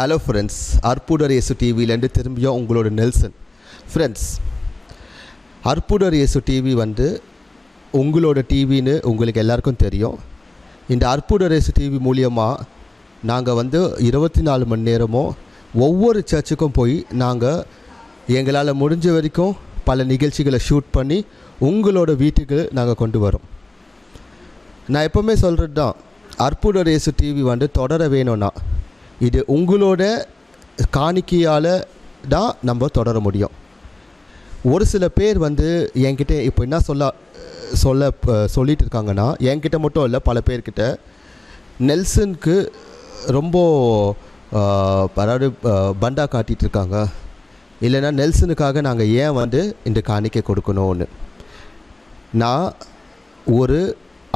Hello friends, அற்புதர் இயேசு டிவியிலேருந்து திரும்பியும் உங்களோட நெல்சன். ஃப்ரெண்ட்ஸ், அற்புதர் இயேசு டிவி உங்களோட டிவின்னு உங்களுக்கு எல்லாருக்கும் தெரியும். இந்த அற்புதர் இயேசு டிவி மூலியமாக நாங்கள் 24 மணி நேரமும் ஒவ்வொரு சர்ச்சுக்கும் போய் நாங்கள் எங்களால் முடிஞ்ச வரைக்கும் பல நிகழ்ச்சிகளை ஷூட் பண்ணி உங்களோட வீட்டுக்கு நாங்கள் கொண்டு வரோம். நான் எப்போவுமே சொல்கிறது தான், அற்புதர் இயேசு டிவி தொடர வேணும்னா இது உங்களோட காணிக்கையால் தான் நம்ம தொடர முடியும். ஒரு சில பேர் என்கிட்ட இப்போ என்ன சொல்லிட்டு இருக்காங்கன்னா, என்கிட்ட மட்டும் இல்லை, பல பேர்கிட்ட நெல்சனுக்கு ரொம்ப அதாவது பண்டா காட்டிகிட்டு இருக்காங்க, இல்லைன்னா நெல்சனுக்காக நாங்கள் ஏன் இந்த காணிக்கை கொடுக்கணும்னு. நான் ஒரு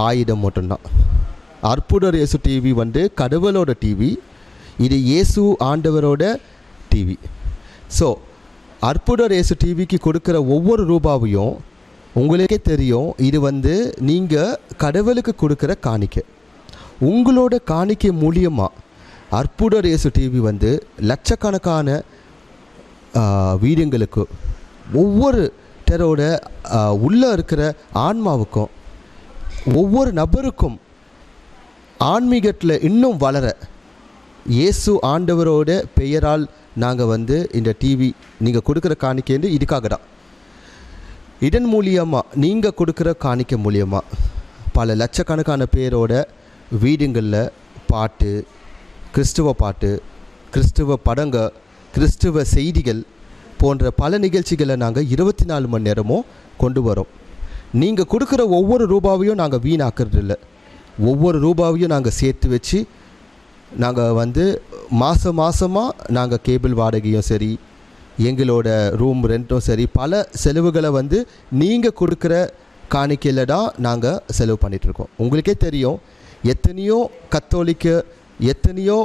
ஆயுதம் மட்டும்தான். அற்புதர் இயேசு டிவி கடவுளோட டிவி, இது இயேசு ஆண்டவரோட டிவி. ஸோ அற்புதர் இயேசு டிவிக்கு கொடுக்குற ஒவ்வொரு ரூபாவையும் உங்களுக்கே தெரியும், இது நீங்கள் கடவுளுக்கு கொடுக்குற காணிக்கை. உங்களோட காணிக்கை மூலியமாக அற்புதர் இயேசு டிவி லட்சக்கணக்கான வீடுங்களுக்கு, ஒவ்வொரு டரோட உள்ளே இருக்கிற ஆன்மாவுக்கும், ஒவ்வொரு நபருக்கும் ஆன்மீகத்தில் இன்னும் வளர இயேசு ஆண்டவரோட பெயரால் நாங்கள் இந்த டிவி நீங்கள் கொடுக்குற காணிக்கை இதுக்காக தான். இதன் மூலியமாக நீங்கள் கொடுக்குற காணிக்கை மூலியமாக பல லட்சக்கணக்கான பேரோட வீடுங்களில் பாட்டு, கிறிஸ்துவ பாட்டு, கிறிஸ்துவ படங்க, கிறிஸ்துவ செய்திகள் போன்ற பல நிகழ்ச்சிகளை நாங்கள் 24 மணி நேரமும் கொண்டு வரோம். நீங்கள் கொடுக்குற ஒவ்வொரு ரூபாவையும் நாங்கள் வீணாக்குறது இல்லை. ஒவ்வொரு ரூபாவையும் நாங்கள் சேர்த்து வச்சு நாங்கள் மாதமாக நாங்கள் கேபிள் வாடகையும் சரி, எங்களோட ரூம் ரெண்ட்டும் சரி, பல செலவுகளை நீங்கள் கொடுக்குற காணிக்கையில் தான் நாங்கள் செலவு பண்ணிகிட்ருக்கோம். உங்களுக்கே தெரியும், எத்தனையோ கத்தோலிக்க, எத்தனையோ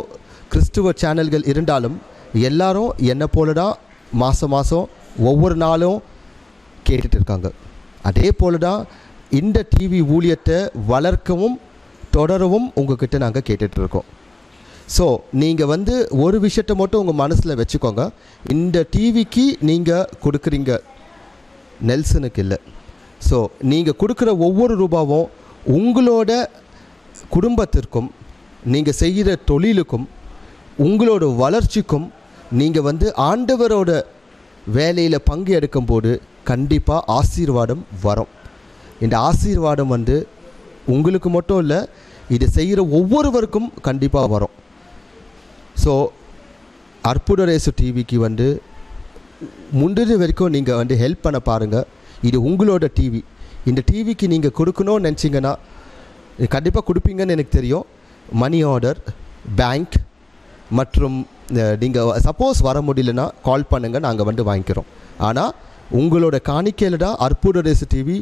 கிறிஸ்துவ சேனல்கள் இருந்தாலும் எல்லாரும் என்னை போல தான் மாதம் ஒவ்வொரு நாளும் கேட்டுட்டு இருக்காங்க. அதே போல தான் இந்த டிவி ஊழியத்தை வளர்க்கவும் தொடரவும் உங்கள்கிட்ட நாங்கள் கேட்டுட்ருக்கோம். ஸோ நீங்கள் ஒரு விஷயத்தை மட்டும் உங்கள் மனசில் வச்சுக்கோங்க, இந்த டிவிக்கு நீங்கள் கொடுக்குறீங்க, நெல்சனுக்கு இல்லை. ஸோ நீங்கள் கொடுக்குற ஒவ்வொரு ரூபாவும் உங்களோட குடும்பத்திற்கும், நீங்கள் செய்கிற தொழிலுக்கும், உங்களோட வளர்ச்சிக்கும், நீங்கள் ஆண்டவரோட வேலையில் பங்கு எடுக்கும்போது கண்டிப்பாக ஆசீர்வாதம் வரும். இந்த ஆசீர்வாதம் உங்களுக்கு மட்டும் இல்லை, இது செய்கிற ஒவ்வொருவருக்கும் கண்டிப்பாக வரும். ஸோ அற்புதர் இயேசு டிவிக்கு முந்தின வரைக்கும் நீங்கள் ஹெல்ப் பண்ண பாருங்கள். இது உங்களோட டிவி. இந்த டிவிக்கு நீங்கள் கொடுக்கணும்னு நினச்சிங்கன்னா கண்டிப்பாக கொடுப்பீங்கன்னு எனக்கு தெரியும். மணி ஆர்டர், பேங்க் மற்றும் நீங்கள் சப்போஸ் வர முடியலன்னா கால் பண்ணுங்கள், நாங்கள் வாங்கிக்கிறோம். ஆனால் உங்களோட காணிக்கையில் தான் அற்புதர் இயேசு டிவி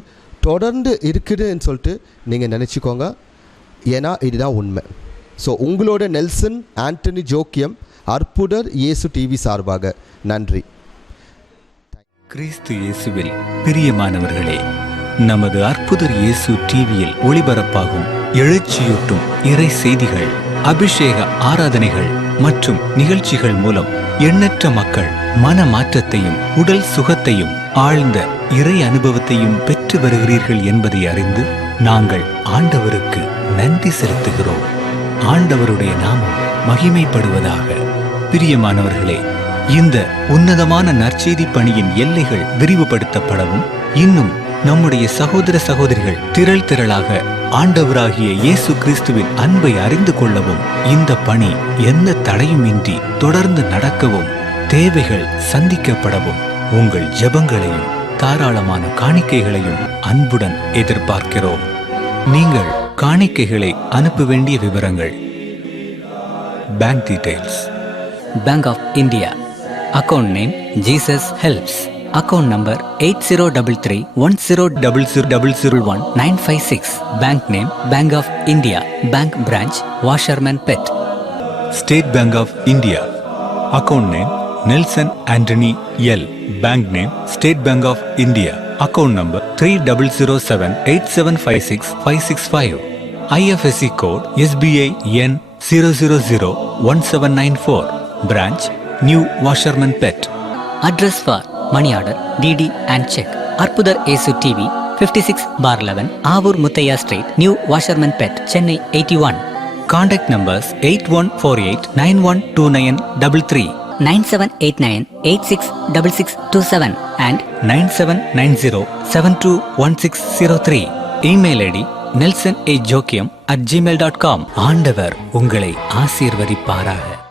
தொடர்ந்து இருக்குதுன்னு சொல்லிட்டு நீங்கள் நினச்சிக்கோங்க. ஏன்னா இதுதான் உண்மை. ஸோ உங்களோட நெல்சன் ஆண்டனி ஜோக்கியம், அற்புதர் இயேசு டிவி சார்பாக நன்றி. கிறிஸ்து இயேசுவில் பிரியமானவர்களே, நமது அற்புதர் இயேசு டிவியில் ஒளிபரப்பாகும் எழுச்சியூட்டும் இறை செய்திகள், அபிஷேக ஆராதனைகள் மற்றும் நிகழ்ச்சிகள் மூலம் எண்ணற்ற மக்கள் மன மாற்றத்தையும் உடல் சுகத்தையும் ஆழ்ந்த இறை அனுபவத்தையும் பெற்று வருகிறீர்கள் என்பதை அறிந்து நாங்கள் ஆண்டவருக்கு நன்றி செலுத்துகிறோம். ஆண்டவருடைய நாமம் மகிமைப்படுவதாக. பிரியமானவர்களே, இந்த உன்னதமான நற்செய்தி பணியின் எல்லைகள் விரிவுபடுத்தப்படவும், இன்னும் நம்முடைய சகோதர சகோதரிகள் திரளாக ஆண்டவராகிய இயேசு கிறிஸ்துவின் அன்பை அறிந்து கொள்ளவும், இந்த பணி எந்த தடையுமின்றி தொடர்ந்து நடக்கவும், தேவைகள் சந்திக்கப்படவும் உங்கள் ஜெபங்களையும் தாராளமான காணிக்கைகளையும் அன்புடன் எதிர்பார்க்கிறோம். நீங்கள் காணிக்கைகளை அனுப்ப வேண்டிய விவரங்கள்: bank details, Bank of India, account name Jesus Helps, account number 80331000000196, bank name Bank of India, bank branch Washerman Pet. State Bank of India, account name Nelson Anthony L, bank name State Bank of India, account number 3078756565, IFSC code SBI N 0001794, Branch, New Washerman Pet. Address for money order, DD and check. Arpudar Esu TV, 56/11, Avur Muthaiya Street, New Washerman Pet, Chennai 81. Contact numbers 8148912933, 9789866627 and 9790721603. Email ID nelsonAjokiam@gmail.com. ஆண்டவர் உங்களை ஆசீர்வதிப்பாராக.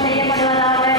செய்யப்படுவதாக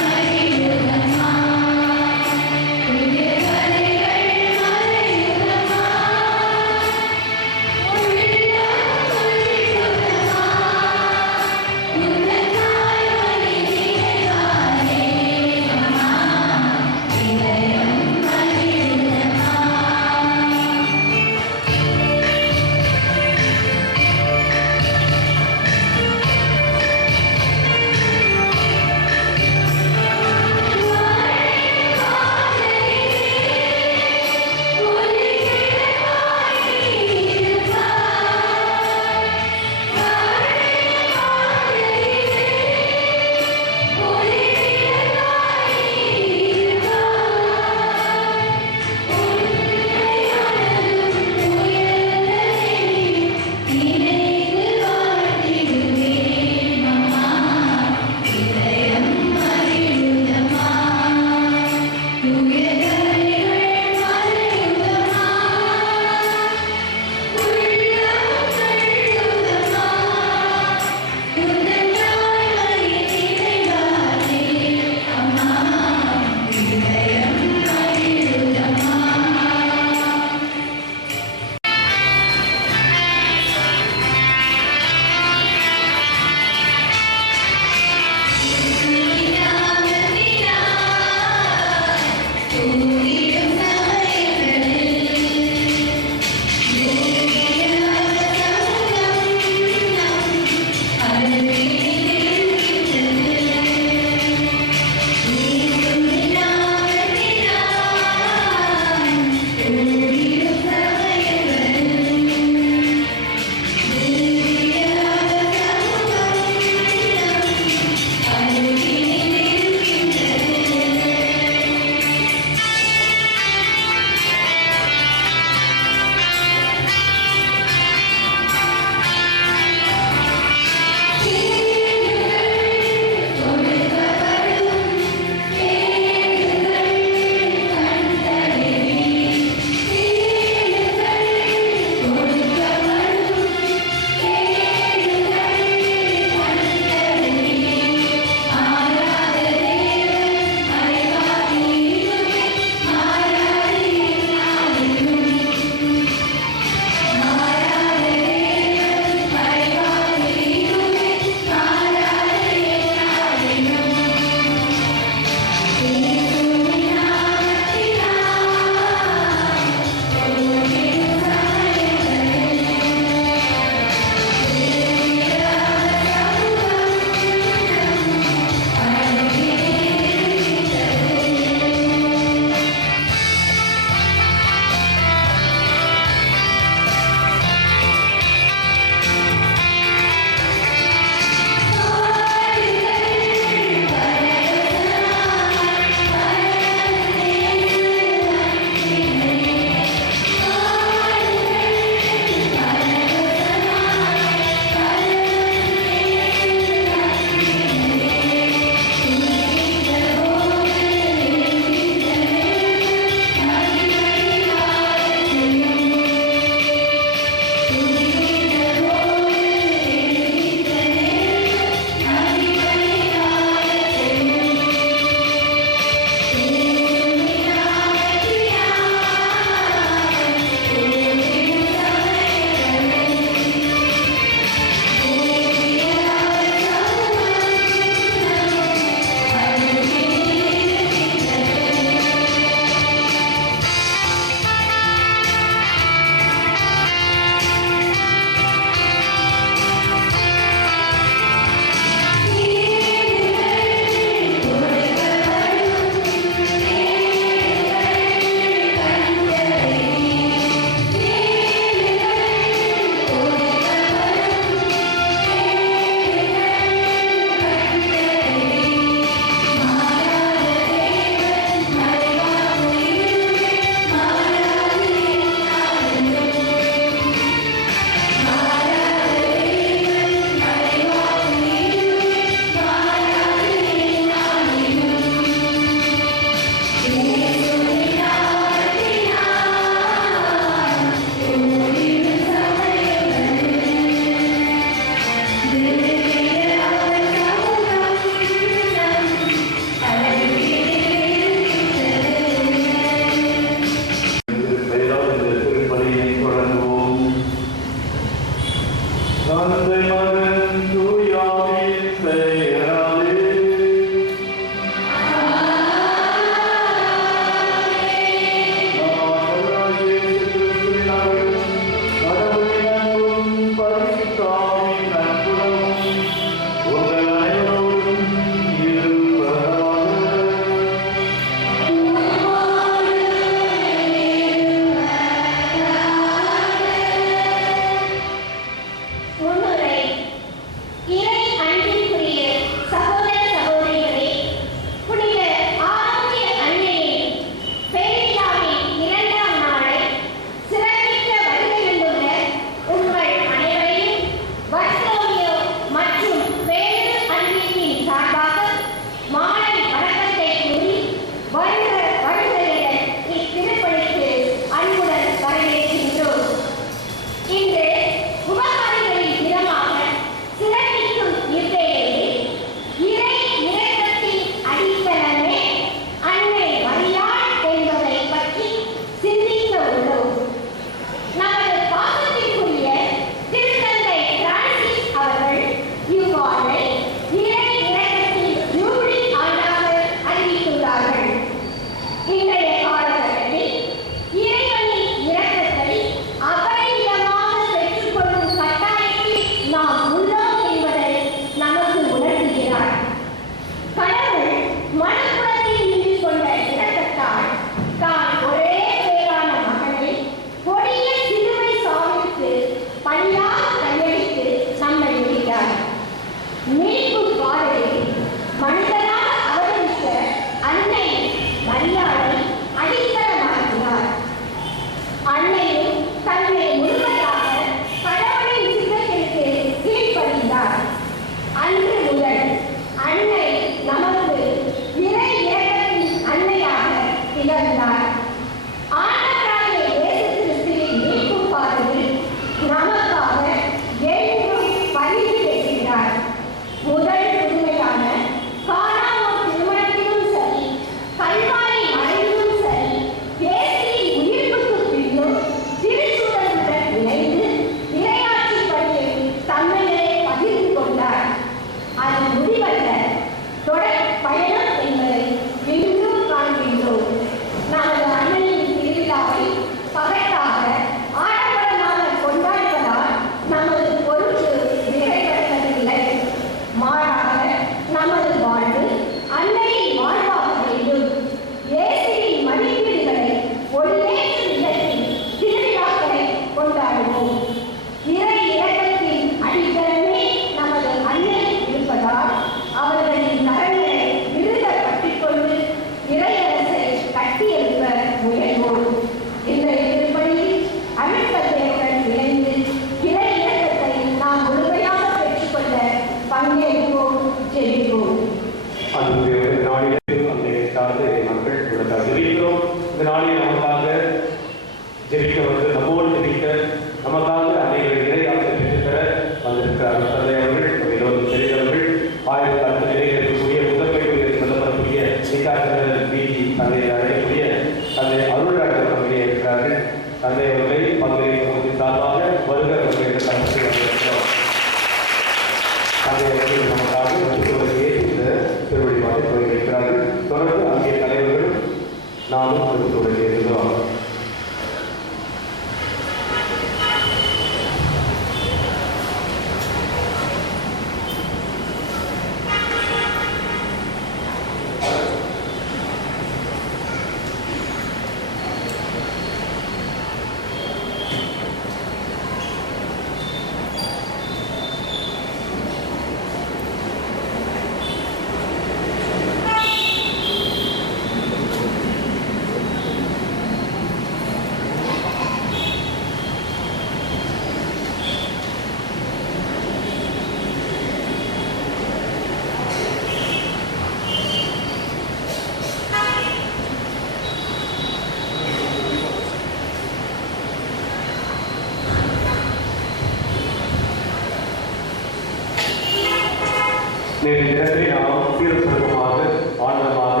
நேற்று தினத்திலே நாம் சீரசுரமாக ஆனந்தமாக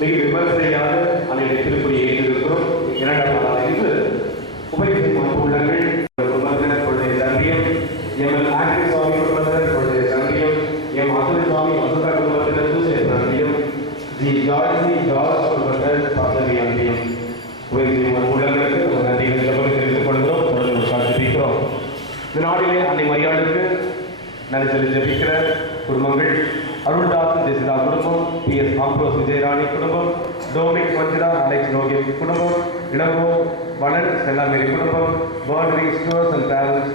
மிக விமர்சையாக அன்றைய திருப்பதியை ஏற்றிருக்கிறோம். இரண்டாம் நாள் இன்று உபயோகிக்கும் உள்ளங்கள் கொள்கை தன்மையம் எம்எல் மேத்யூ சுவாமி குடும்பத்தினர் இப்பொழுது நன்றியும், எம் அசுர சுவாமி வசுதா குடும்பத்தினர் தூசை நன்றியும், ஜி ஜார்ஜி ஜார்ஜ் குடும்பத்தினர் பதவி நன்றியும் உள்ளங்களுக்கு ஒரு நன்றிகளை தெரிவித்துக் கொள்கிறோம். தொடர்ந்து சாதிப்பிக்கிறோம். இந்த நாளிலே அன்னை மரியாளுக்கு நன்றி ஜபிக்கிற குடும்பங்கள் அருள்தாஸ் ஜெசிதா குடும்பம், PS ஆம்ப்ரோஸ் விஜயராணி குடும்பம், டோமிக் மஞ்சுளா அலெக்ஸ் ரோகித் குடும்பம், இளங்கோ வளன் செல்லாமேரி குடும்பம், பர்னரி stores and travels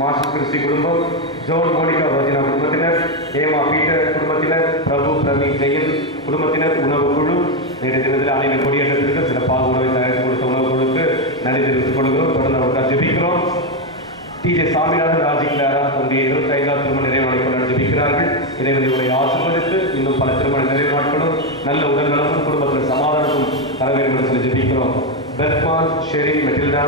master Christy குடும்பம், ஜோன் மோனிகா வர்ஜினா குடும்பத்தினர், ஏமா பீட்டர் குடும்பத்தினர், பிரபு பிரவீன் ஜெயன் குடும்பத்தினர், உணவு குழு நேற்று தினத்தில் அனைத்து கொடியேற்றத்திற்கு சிறப்பாக உணவை தயாரித்து கொடுத்த உணவு குழுக்கு நன்றி தெரிவித்துக் கொள்கிறோம். தொடர்ந்து அவர்கள் ஜெபிக்கிறோம். TJ சாமிநாதன் ராஜிக்லாரா தன்னுடைய 25ஆவது திருமண நிறைவு நாளை கொண்டாடி ஜெபிக்கிறார்கள். இறைவனை ஆசீர்வதித்து இன்னும் பல திருமண நிறைவு நாட்களும் நல்ல உடல்நலமும் குடும்பத்தில் சமாதானமும் தர வேண்டும் என்று சொல்லி ஜெபிக்கிறோம். பெர்மான் ஷெரி மெட்டில்டா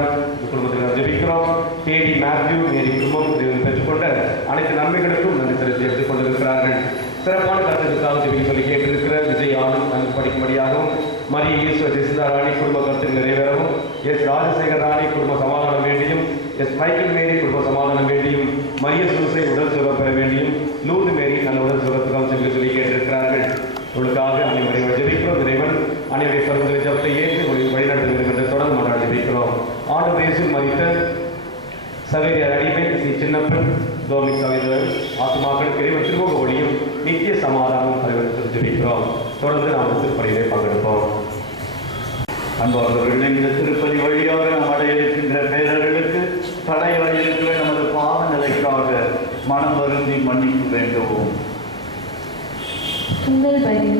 குடும்பத்தில் ஜெபிக்கிறோம். KD மேத்யூ மேரி குடும்பம் இறைவன் பெற்றுக்கொண்ட அனைத்து நன்மைகளுக்கும் நன்றி செலுத்தி எடுத்துக் கொண்டிருக்கிறார்கள். சிறப்பான கருத்துக்காக ஜெபிக்க சொல்லி கேட்டிருக்கிற விஜய் ஆனந்த் நன்கு படிக்கும்படியாகவும், மரிய ஈஸ்வர் ஜெசிதா ராணி குடும்ப கருத்து நிறைவேறவும், எஸ் ராஜசேகர் ராணி குடும்ப சமாதானம் வேண்டியும், எஸ் மைக்கேல் மேரி குடும்ப சமாதானம் வேண்டியும், மரிய சூசை உடல் சுகம் பெற வேண்டியும், லூர்து மேரி நல்ல உடல் சுகத்துக்காக ஜெபிக்க சொல்லி கேட்டிருக்கிறார்கள். உங்களுக்காக அனைவரை ஜெபிக்கிறோம். இறைவன் அனைவரை பரிந்துரை ஜபத்தை ஏற்று வழிநடத்த வேண்டும் என்று தொடர்ந்து மன்றாடி ஜெபிக்கிறோம். ஆண்டவர் இயேசு மரித்த சவேரியார் அடிமை சி சின்னப்பன் டோமிக் சவேரியர் ஆத்மாக்களுக்கு இறைவன் திருமுக ஒளியும் நித்திய சமாதானம் தலைவர்கள் ஜெபிக்கிறோம். தொடர்ந்து நாம் திருப்பலியிலே பங்கெடுப்போம். அன்பார்ந்தவர்களே, இந்த திருப்பதி வழியாக நாம் அடைய இருக்கின்ற பேரர்களுக்கு தடையாக இருக்கிற நமது பாவ நிலைக்காக மனம் வருந்தி மன்னிப்பு வேண்டுவோம். உங்கள் பலி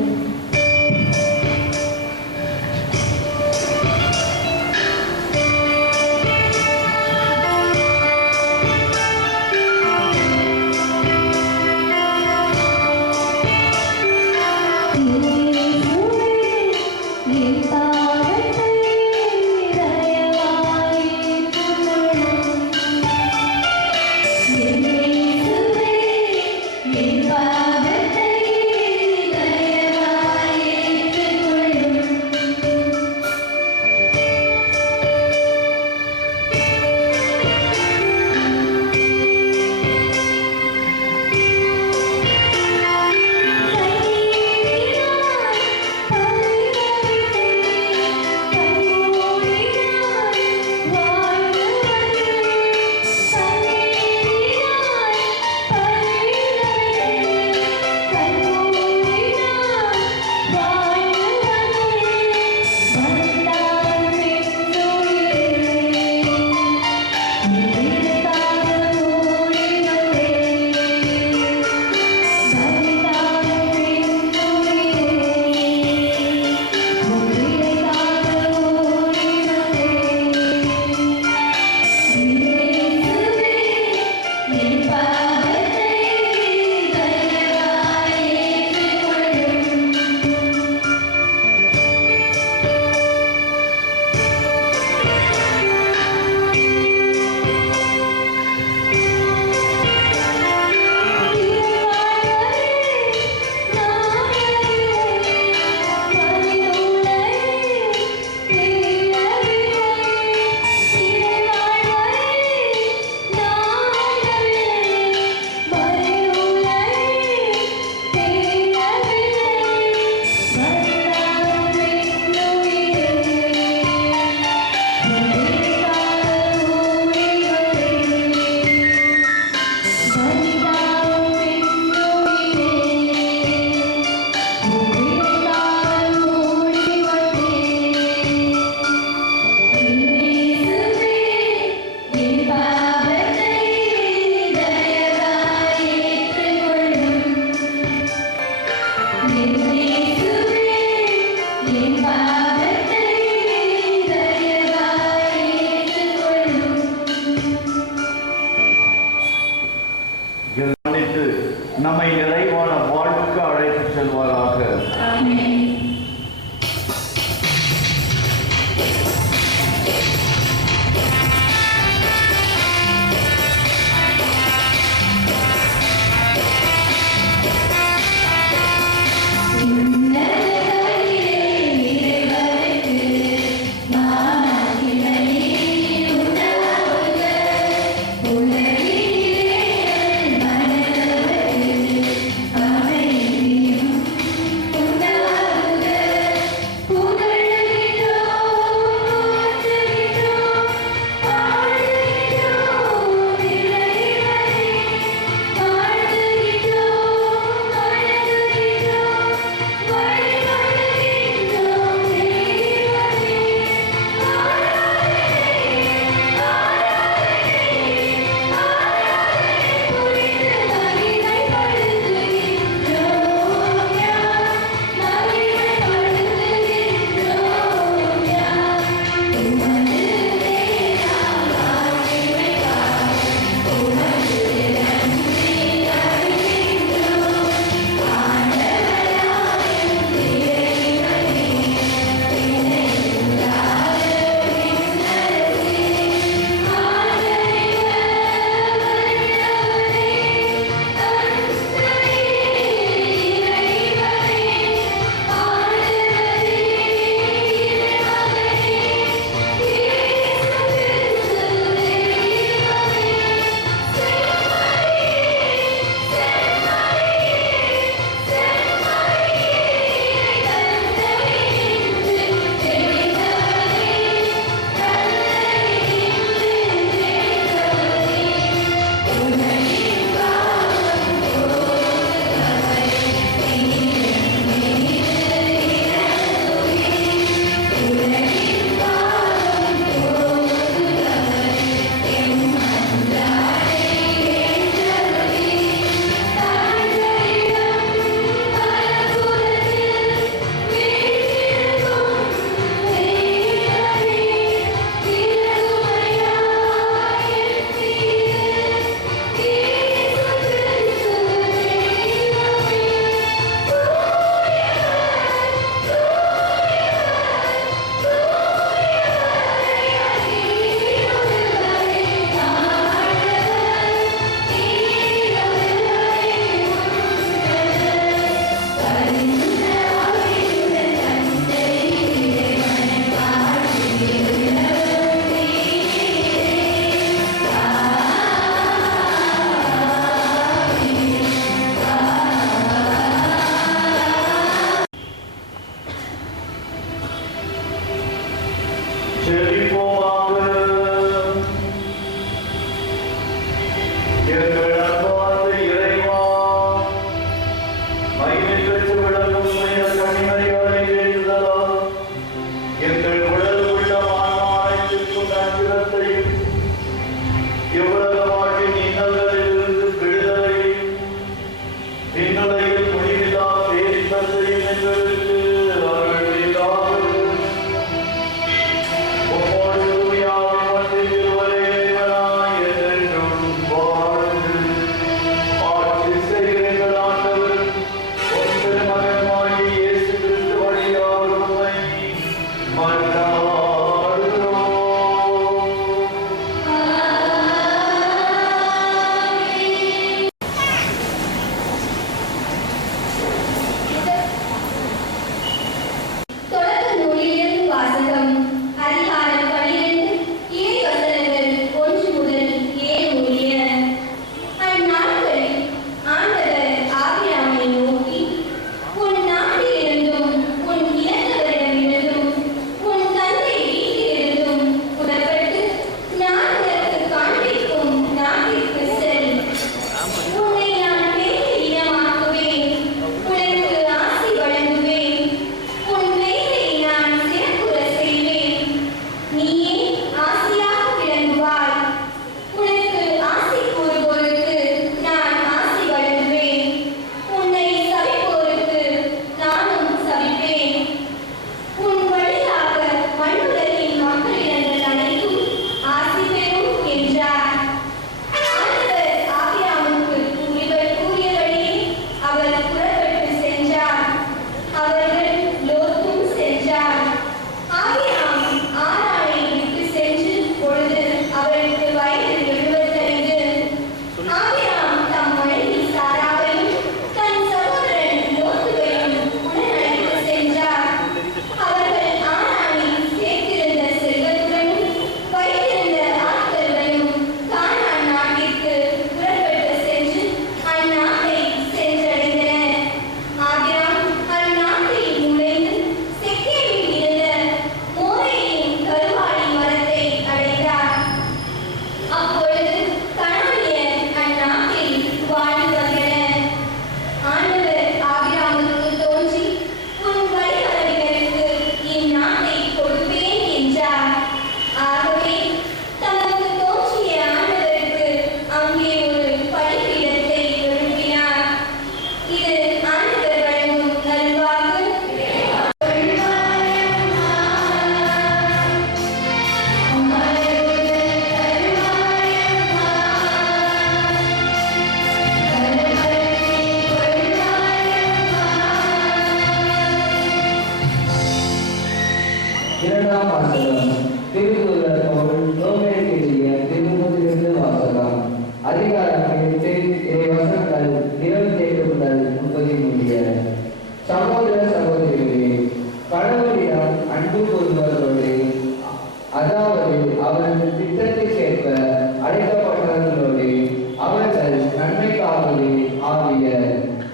நம்மை நிறைவான வாழ்வுக்கு அழைத்து செல்வாராக. உலகிலே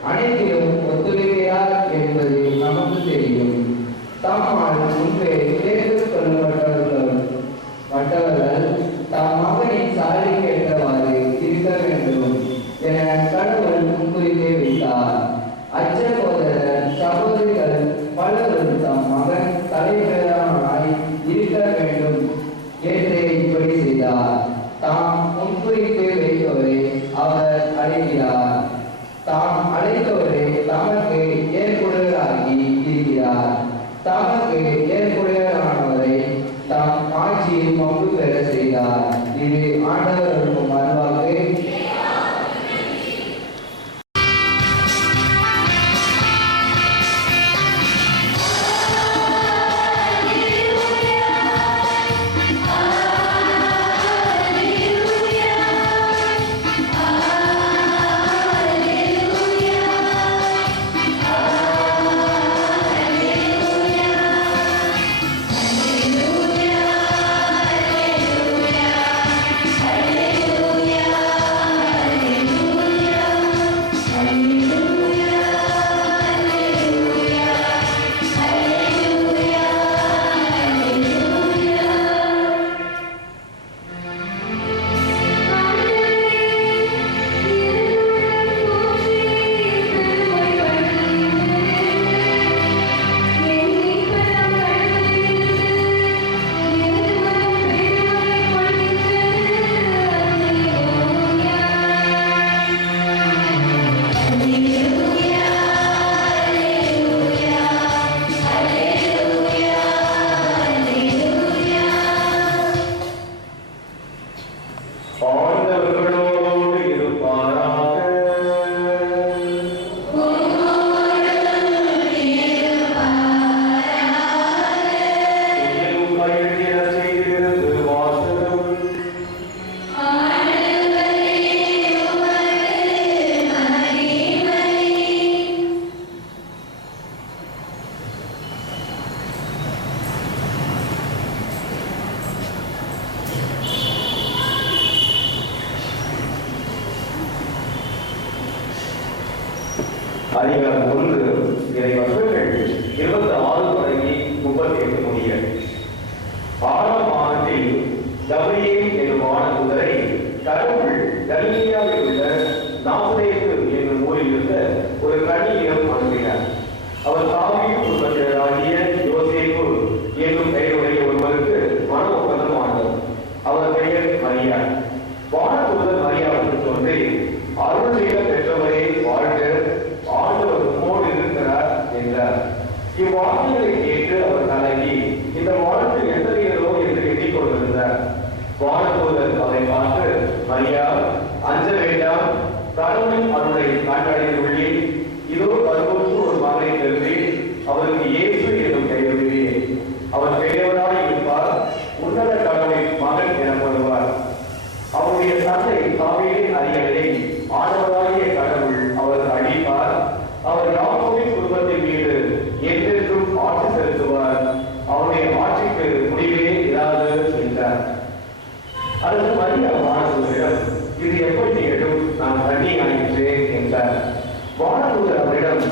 அனைத்திலும் ஒத்துழைக்கிறார் என்பது நமக்கு தெரியும். தம்மால் முன்பே தேர்ந்து கொள்ளப்பட்டவர்கள் தம் மகனின் சாலைக்கேற்றவாறு இருக்க வேண்டும் என கடவுள் முன்குறித்தே வைத்தார். அச்சகோதரர் சகோதரிகள் பலரும் தம் மகன் தலைவராய் இருக்க வேண்டும் என்றே இப்படி செய்தார். தாம் முன்குறித்து வைத்தவரை அவர் அழைக்கிறார். தாம் அழைத்தவரை தமக்கு ஏற்புடையவராகி இருக்கிறார். தமக்கு ஏற்புடையவரானவரை தாம் ஆட்சியில் பங்கு பெற செய்தார். இது ஆண்டவருக்கும் அருள்வாக்கு. அதிகாரம் 1 இறை வசனங்கள் 26 தொடங்கி 38 முடிய. 6ஆம் மாதத்தில் கபிரியேல் என்னும் வானதூதரை கடவுள் கலிலேயாவில் உள்ள நாசரேத்து என்னும் ஊரில் இருந்த ஒரு கன்னியிடம் அனுப்பினார். அவர் தாவீது குடும்பத்தினராகிய யோசேப்பு என்னும் பெயருடைய ஒருவருக்கு மன ஒப்பந்தமானவர். அவர் பெயர் மரியா. வானதூதர் மரியாவுக்கு தோன்றி, அருள் செய்த பெற்றவரே வாழ்க, ஆண்டவர் உம்மோடு இருக்கிறார் என்றார். இவ்வார்த்தைகளை கேட்டு அவர் கலங்கி இந்த வாழ்த்து எத்தகையதோ என்று எண்ணிக்கொண்டிருந்தார். வானதூதர் அவரை பார்த்து, மரியா, அஞ்ச வேண்டாம், கடவுளின் அருளை கண்டடைந்துள்ளீர். இதோ கருவுற்று ஒரு மகனை பெறுவீர், அவருக்கு இயேசு என்னும் பெயரிடுவீர். அவர் பெரியவராய் இருப்பார், உன்னத கடவுளின் மகன் எனப்படுவார். அவருடைய தந்தை தாவீதின் அரியணை ஆண்டவராகிய கடவுள் அவருக்கு அளிப்பார். அவர் யாக்கோபின் குடும்பத்தின் மீது என்றென்றும் ஆட்சி செலுத்துவார். அவருடைய ஆட்சிக்கு முடிவே இராது என்றார். அதற்கு மரியா வானதூதரிடம், இது எப்படி நிகழும்? நான் கன்னி ஆயிற்றேன் என்றார். வானதூதர் அவரிடம்,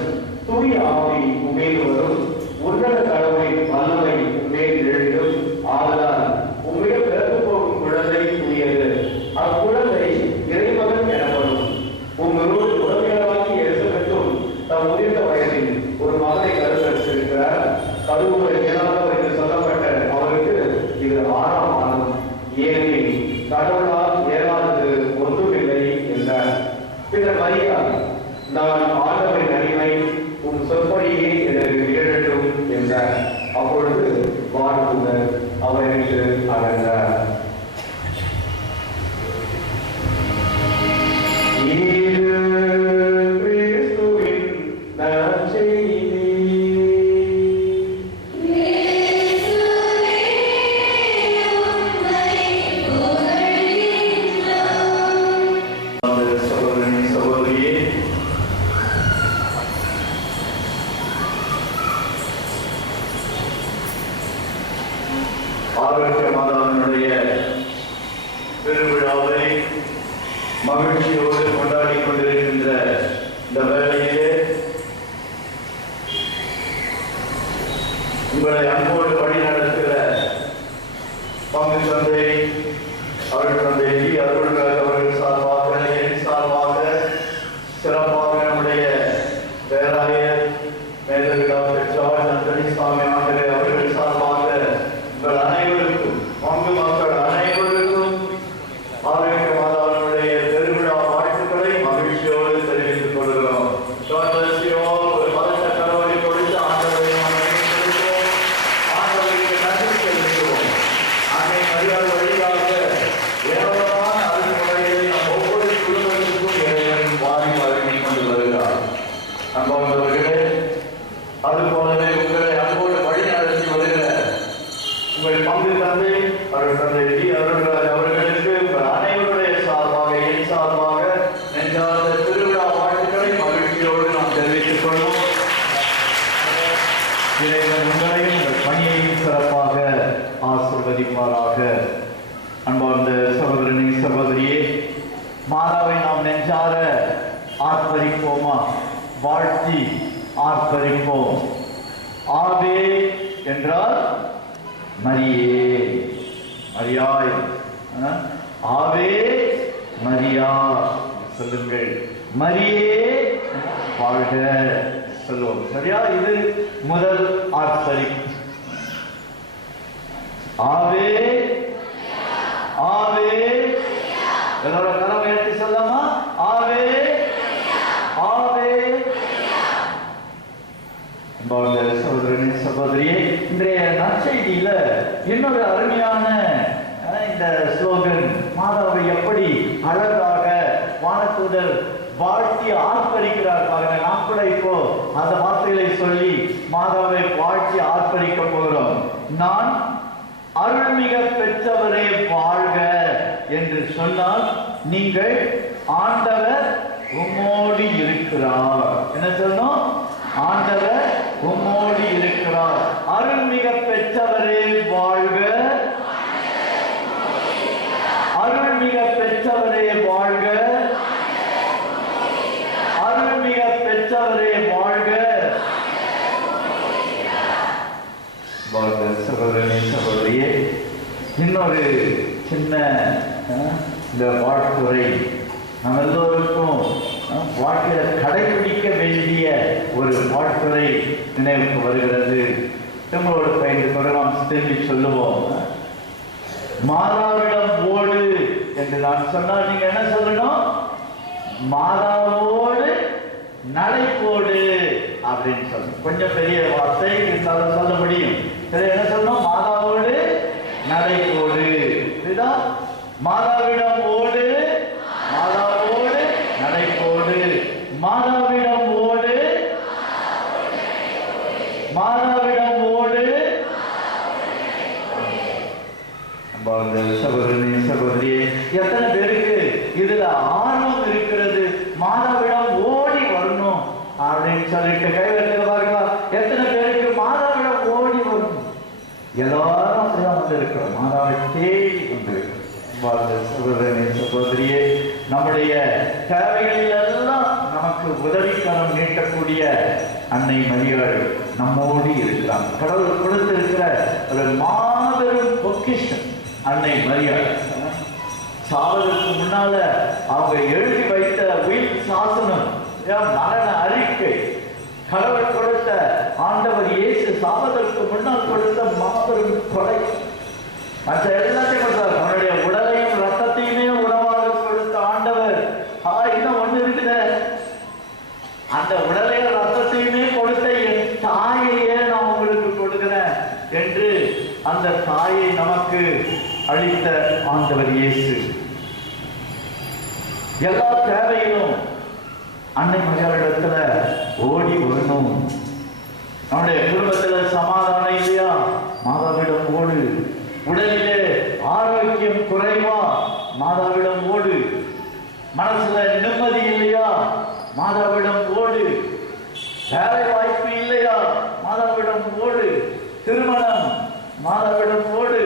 தூய ஆவி உம்மீது வரும், உன்னத கடவுளின் வல்லமை உம்மேல் எழுதும். ஆதலால் உம்மிடம் பிறந்து போகும் குழந்தை தூயது, அக்குழந்தை இறைமகன் எனப்படும். உங்களோடு உடமையாளராகி எலிசபெத்தும் தம் முதிர்ந்த வயதில் ஒரு மகனை கருத்தரித்திருக்கிறார். கருவுரை மேலானவர் என்று சொல்லப்பட்ட அவருக்கு இது 6ஆம் மாதம். ஏனெனில் கடவுளால் ஏறாதது ஒன்றுமில்லை என்றார். பின்னர் மரியா, நான் ஆண்டவரின் அடிமை, உம் சொற்படியே எனக்கு நிகழட்டும் என்றார். அப்பொழுது வானதூதர் அவரை விட்டு அகன்றார். ஆரோக்கிய மாதாவினுடைய உங்களை அன்போடு வழி நடத்துகிற பங்கு தந்தை அவர்கள் தந்தை அவர்கள் சார்பாக என் சார்பாக சிறப்பாக நம்முடைய பேராயர் மேதகு டாக்டர் ஜார்ஜ் அந்தனி சுவாமி அவர்கள் சார்பாக உங்கள் அனைவருக்கும் பங்கு மக்கள் அனைவருக்கும் ஆரோக்கிய மாதாவினுடைய பெருவிழா வாழ்த்துக்களை மகிழ்ச்சியோடு தெரிவித்துக் கொள்கிறோம். ஒரு பலத்த கரவழி கொடுத்து ஆண்டவரை ஆண்டவருக்கு நன்றி செலுத்துவோம். அன்னை மரியாதை வழியாக ஏராளமான அருள்முறைகளை நம் ஒவ்வொரு குடும்பத்திற்கும் இறைவன் வாரி வழங்கிக் கொண்டு வருகிறார். அன்பவர்களே, அதுபோலவே உங்களை அன்போடு வழி நடத்தி வருகிற உங்கள் பங்கு தந்தை அவர்கள் தந்தை அவர்களுக்கு உங்கள் அனைவருடைய சார்பாக என் சார்பாக நெஞ்சார்ந்த திருவிழா வாழ்த்துக்களை மகிழ்ச்சியோடு நாம் தெரிவித்துக் கொள்வோம். இறைவன் உங்களையும் உங்கள் பணியையும் சிறப்பாக ஆசீர்வதிப்பாராக. அன்பார்ந்த சகோதரனே சகோதரியே, மாதாவை நாம் நெஞ்சார ஆர்ப்பரிப்போமா? வாழ்த்தி ஆர்ப்பரிப்போம். ஆவே என்றால் மரியே, மரியாய். ஆவே மரியா சொல்லுங்கள். மரியே வாழ்க சொல்லுவோம். சரியா? இது முதல் ஆர்ப்பரிப்பு. ஆவே ஆவே எல்லாரோட கரம் எடுத்து சொல்லாமா? ஆவே ஆவே. சகோதரனே சகோதரியே, இன்றைய நற்செய்தியில இன்னொரு அருமையான இந்த ஸ்லோகன், மாதாவை எப்படி அழகாக வானதூதர் வாழ்த்தி ஆர்ப்பரிக்கிறார் பாருங்க. நாம் கூட இப்போ அந்த வார்த்தைகளை சொல்லி மாதாவை வாழ்த்தி ஆர்ப்பரிக்க போகிறோம். நான் அருள்மிக பெற்றவரே வாழ்க என்று சொன்னால் நீங்கள் ஆண்டவர் உம்மோடு இருக்கிறார். என்ன சொன்னோம்? ஆண்டவர் உம்மோடு இருக்கிறார். அருள்மிக பெற்றவரே வாழ்க, அருள்மிக பெற்றவரே வாழ்க, அருள்மிக பெற்றவரே வாழ்க. சகோதரனே சகோதரியே, இன்னொரு சின்ன இந்த வாழ்த்துறை நம்ம எல்லோருக்கும் வாழ்க்கையில் கடைபிடிக்க வேண்டிய ஒரு வாழ்த்துறை நினைவுக்கு வருகிறது. நம்மளோட பயிர் நாம் திரும்பி சொல்லுவோம். மாதாவிடம் ஓடு என்று நான் சொன்னால் நீங்க என்ன சொல்லணும்? மாதாவோடு நடை போடு அப்படின்னு சொல்லணும். கொஞ்சம் பெரிய வார்த்தை இருந்தாலும் சொல்ல முடியும். என்ன சொல்லணும்? மாதாவோடு நடை போடு. மாதாவிடம் ஓடு, மாதாவோடு நடை போடு. மாதாவிடம் ஓடு, மாதாவிடம் ஓடு. சகோதரனே சகோதரியே, எத்தனை பேருக்கு இதுல ஆர்வம் இருக்கிறது? மாதாவிடம் ஓடி வரணும் அப்படின்னு சொல்லிட்டு கை வைக்கிற பாருங்களா? எத்தனை பேருக்கு மாதாவிடம் ஓடி வரணும்? எல்லாரும் அப்படிதான் வந்து இருக்கிறோம். மாதாவை தேடி வந்திருக்கிறோம். சகோதரனே சகோதரியே, நம்முடைய தேவைகளில் எல்லாம் நமக்கு உதவிக்கரம் நீட்டக்கூடிய அன்னை மரியாள் நம்மோடு இருக்கிறார். கடவுள் கொடுத்திருக்கிற ஒரு மாபெரும் பொக்கிஷம் அன்னை மரியாள். சாவதற்கு முன்னால அவங்க எழுதி வைத்த உயிர் சாசனம், மரண அறிக்கை, கடவுள் கொடுத்த ஆண்டவர் இயேசு சாவதற்கு முன்னால் கொடுத்த மாபெரும் கொடை. மற்ற எல்லாத்தையும் கொடுத்தார். அவனுடைய உடலையும் ரத்தத்தையுமே உணவாக கொடுத்த ஆண்டவர். இன்னும் ஒண்ணு இருக்குத, அந்த உடலையும் ரத்தத்தையுமே கொடுத்த என் தாயையே நான் உங்களுக்கு கொடுக்கிறேன் என்று அந்த தாயை நமக்கு அளித்த ஆண்டவர் இயேசு. எல்லா தேவையிலும் அன்னை மரியாளிடத்துல ஓடி வரணும். நம்முடைய குடும்பத்துல சமாதானம் இல்லையா? மாதாவிடம் ஓடு. உடலிலே ஆரோக்கியம் குறைவா? மாதாவிடம் ஓடு. மனசுல நிம்மதி இல்லையா? மாதாவிடம் ஓடு. வேலை வாய்ப்பு இல்லையா? மாதாவிடம் ஓடு. திருமணம் மாதாவிடம் ஓடு.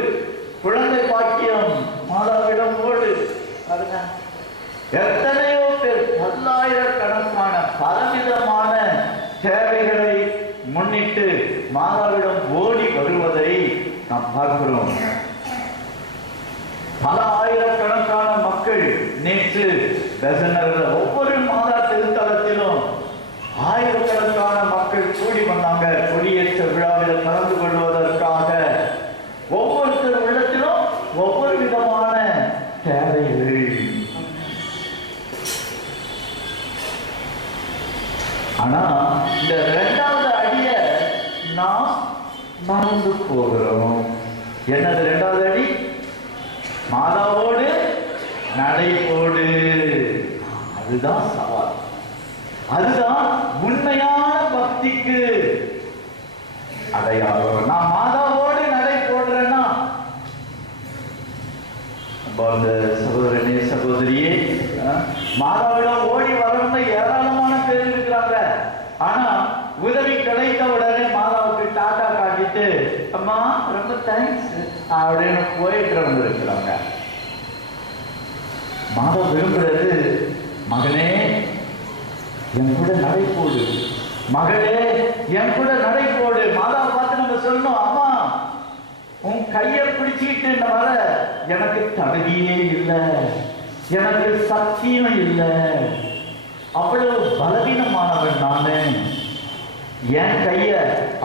குழந்தை பாக்கியம் மாதாவிடம் ஓடு. எத்தனையோ பேர் பல்லாயிரக்கணக்கான பலவிதமான தேவைகளை முன்னிட்டு மாதாவிடம் ஓடி பார்க்கிறோம். பல ஆயிரக்கணக்கான மக்கள் நேற்று பெசன்னர்ல ஒவ்வொரு மாதா திருத்தலத்திலும் ஆயிரக்கணக்கான மக்கள் கூடி வந்தாங்க. கொடியேற்ற விழாவில் கலந்து கொள்வதற்காக. ஒவ்வொருத்தர் உள்ளத்திலும் ஒவ்வொரு விதமான தேவைகள். ஆனா இந்த இரண்டாவது அடிய நாம் மறந்து போகிறோம். என்னது இரண்டாவது அடி? மாதாவோடு நடை போடு. அதுதான் சவால். அதுதான் உண்மையான பக்திக்கு அடையாளம். நான் மாதாவோடு நடை போடுறேன்னா, அந்த சகோதரனே சகோதரியே, மாதாவிடம் ஓடி வரவங்க ஏராளமான பேர் இருக்கிறாங்க. ஆனா உதவி கிடைத்த உடனே மாதாவுக்கு டாட்டா காட்டிட்டு அம்மா ரொம்ப தேங்க்ஸ் அப்படின்னு போயிட்டு இருக்கிறாங்க. மாதா விரும்புறது, மகனே என் கூட நடை போடு, மகளே என் கூட நடை போடு. மாதாவை பார்த்து நம்ம சொல்லணும், அம்மா உன் கையை பிடிச்சிக்கிட்டு வர எனக்கு தகுதியே இல்லை, எனக்கு சத்தியம் இல்லை, அவ்வளவு பலவீனமானவன் நானு. என் கைய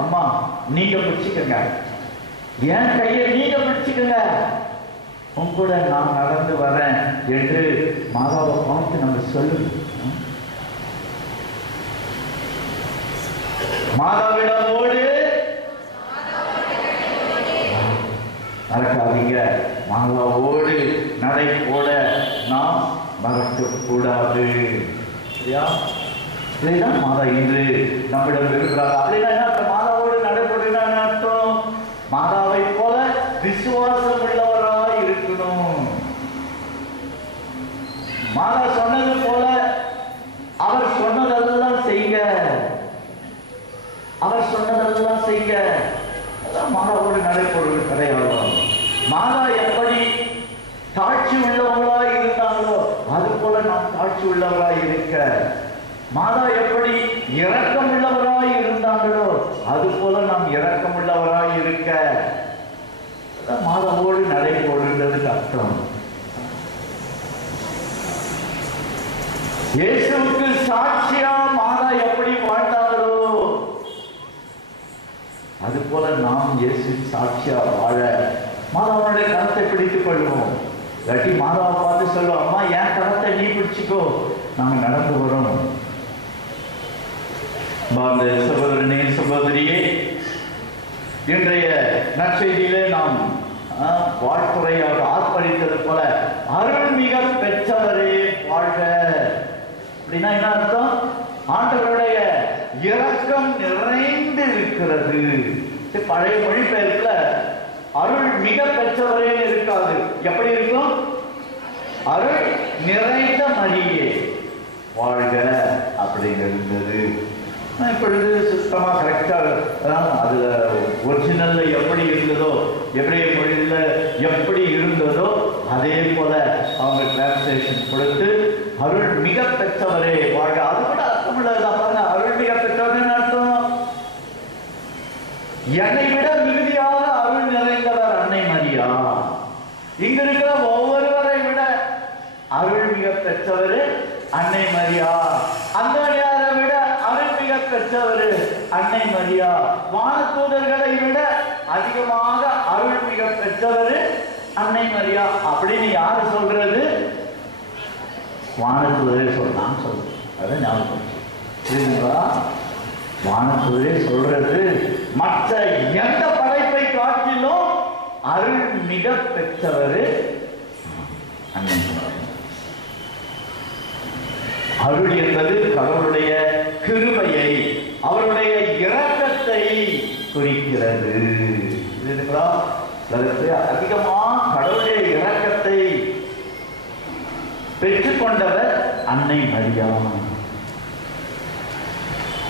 அம்மா நீங்க பிடிச்சுக்கங்க, என் கைய நீங்க பிடிச்சுக்கங்க, உன் கூட நான் நடந்து வரேன் என்று மாதாவை பார்த்து நம்ம சொல்லுங்க. மாதாவிடம் ஓடு, மறக்காதீங்க. மாதாவோடு நடை போட நாம் மறக்க கூடாது. மாதா இன்று நம்மிடம் இருக்கிறார். அப்படின்னா என்ன? மாதாவோடு நடைபெறுனா என்ன அர்த்தம்? மாதாவை போல விசுவாசம் உள்ளவராய் இருக்கணும். மாதா சொன்னது போல அவர் சொன்னதெல்லாம் செய்யுங்க, அவர் சொன்னதெல்லாம் செய்யுங்க. மாதாவோடு நடைபெறுவது கிடையாது. மாதா எப்படி தாட்சி உள்ளவர்களாய் இருந்தாங்களோ அது போல நாம் தாட்சி உள்ளவராய் இருக்க, மாதா எப்படி இரக்கம் உள்ளவராய் இருந்தாங்களோ அது போல நாம் இரக்கம் உள்ளவராய் இருக்க, மாதாவோடு நடைபெறுன்றதுக்கு அர்த்தம். இயேசுவுக்கு சாட்சியா மாதா எப்படி வாழ்ந்தாங்களோ அது போல நாம் இயேசு சாட்சியா வாழ மாதாவுடைய கரத்தை பிடித்துக் கொள்வோம். இல்லாட்டி மாதாவை பார்த்து சொல்லுவோம், அம்மா என் கரத்தை நீ பிடிச்சிக்கோ, நாங்க நடந்து வரோம். சகோதரனே சகோதரியே, இன்றைய நற்செய்தியிலே நாம் வாழ்த்துறையாக ஆர்ப்பரித்தது போல அருள்மிக பெற்றவரே வாழ்க. அப்படின்னா என்ன அர்த்தம்? ஆண்டவருடைய இரக்கம் நிறைந்து இருக்கிறது. பழைய மொழிபெயர்ப்புல அருள் மிக பெற்றவரே இருக்காது. எப்படி இருக்கும்? அருள் நிறைந்த மரியே வாழ்க அப்படிங்கிறது. இப்பொழுது சுத்தமா கரெக்டா அதுல ஒரிஜினல்ல எப்படி இருந்ததோ, எபிரேய மொழியில எப்படி இருந்ததோ அதே போல அவங்க டிரான்ஸ்லேஷன் கொடுத்து அருள் மிக பெற்றவரே வாழ்க. அது கூட அர்த்தம் உள்ளதுதான். அருள் மிக பெற்றவர்னு அர்த்தம் என்னை விட மிகுதியாக அருள் நிறைந்தவர் அன்னை மரியா. இங்க இருக்கிற ஒவ்வொருவரை விட அருள் மிக பெற்றவர் அன்னை மரியா. அந்தோனியாரை விட அருள் மிக பெற்றவர் அன்னை மரியா. வானதூதர்களை விட அதிகமாக அருள் மிக பெற்றவர் அன்னை மரியா. அப்படின்னு யாரு சொல்றது? வானதூதரே சொல்லலாம் சொல்றேன். அதை ஞாபகம் புரியுதுங்களா? வானதூதரே சொல்றது மற்ற எந்த படைப்பை காட்டிலும் அருள் மிக பெற்றவர் அன்னை. அருள் என்பது கடவுளுடைய கிருபையை, அவருடைய இரக்கத்தை குறிக்கிறது. அதிகமா கடவுளுடைய இரக்கத்தை பெற்றுக்கொண்டவர் அன்னை மரியா.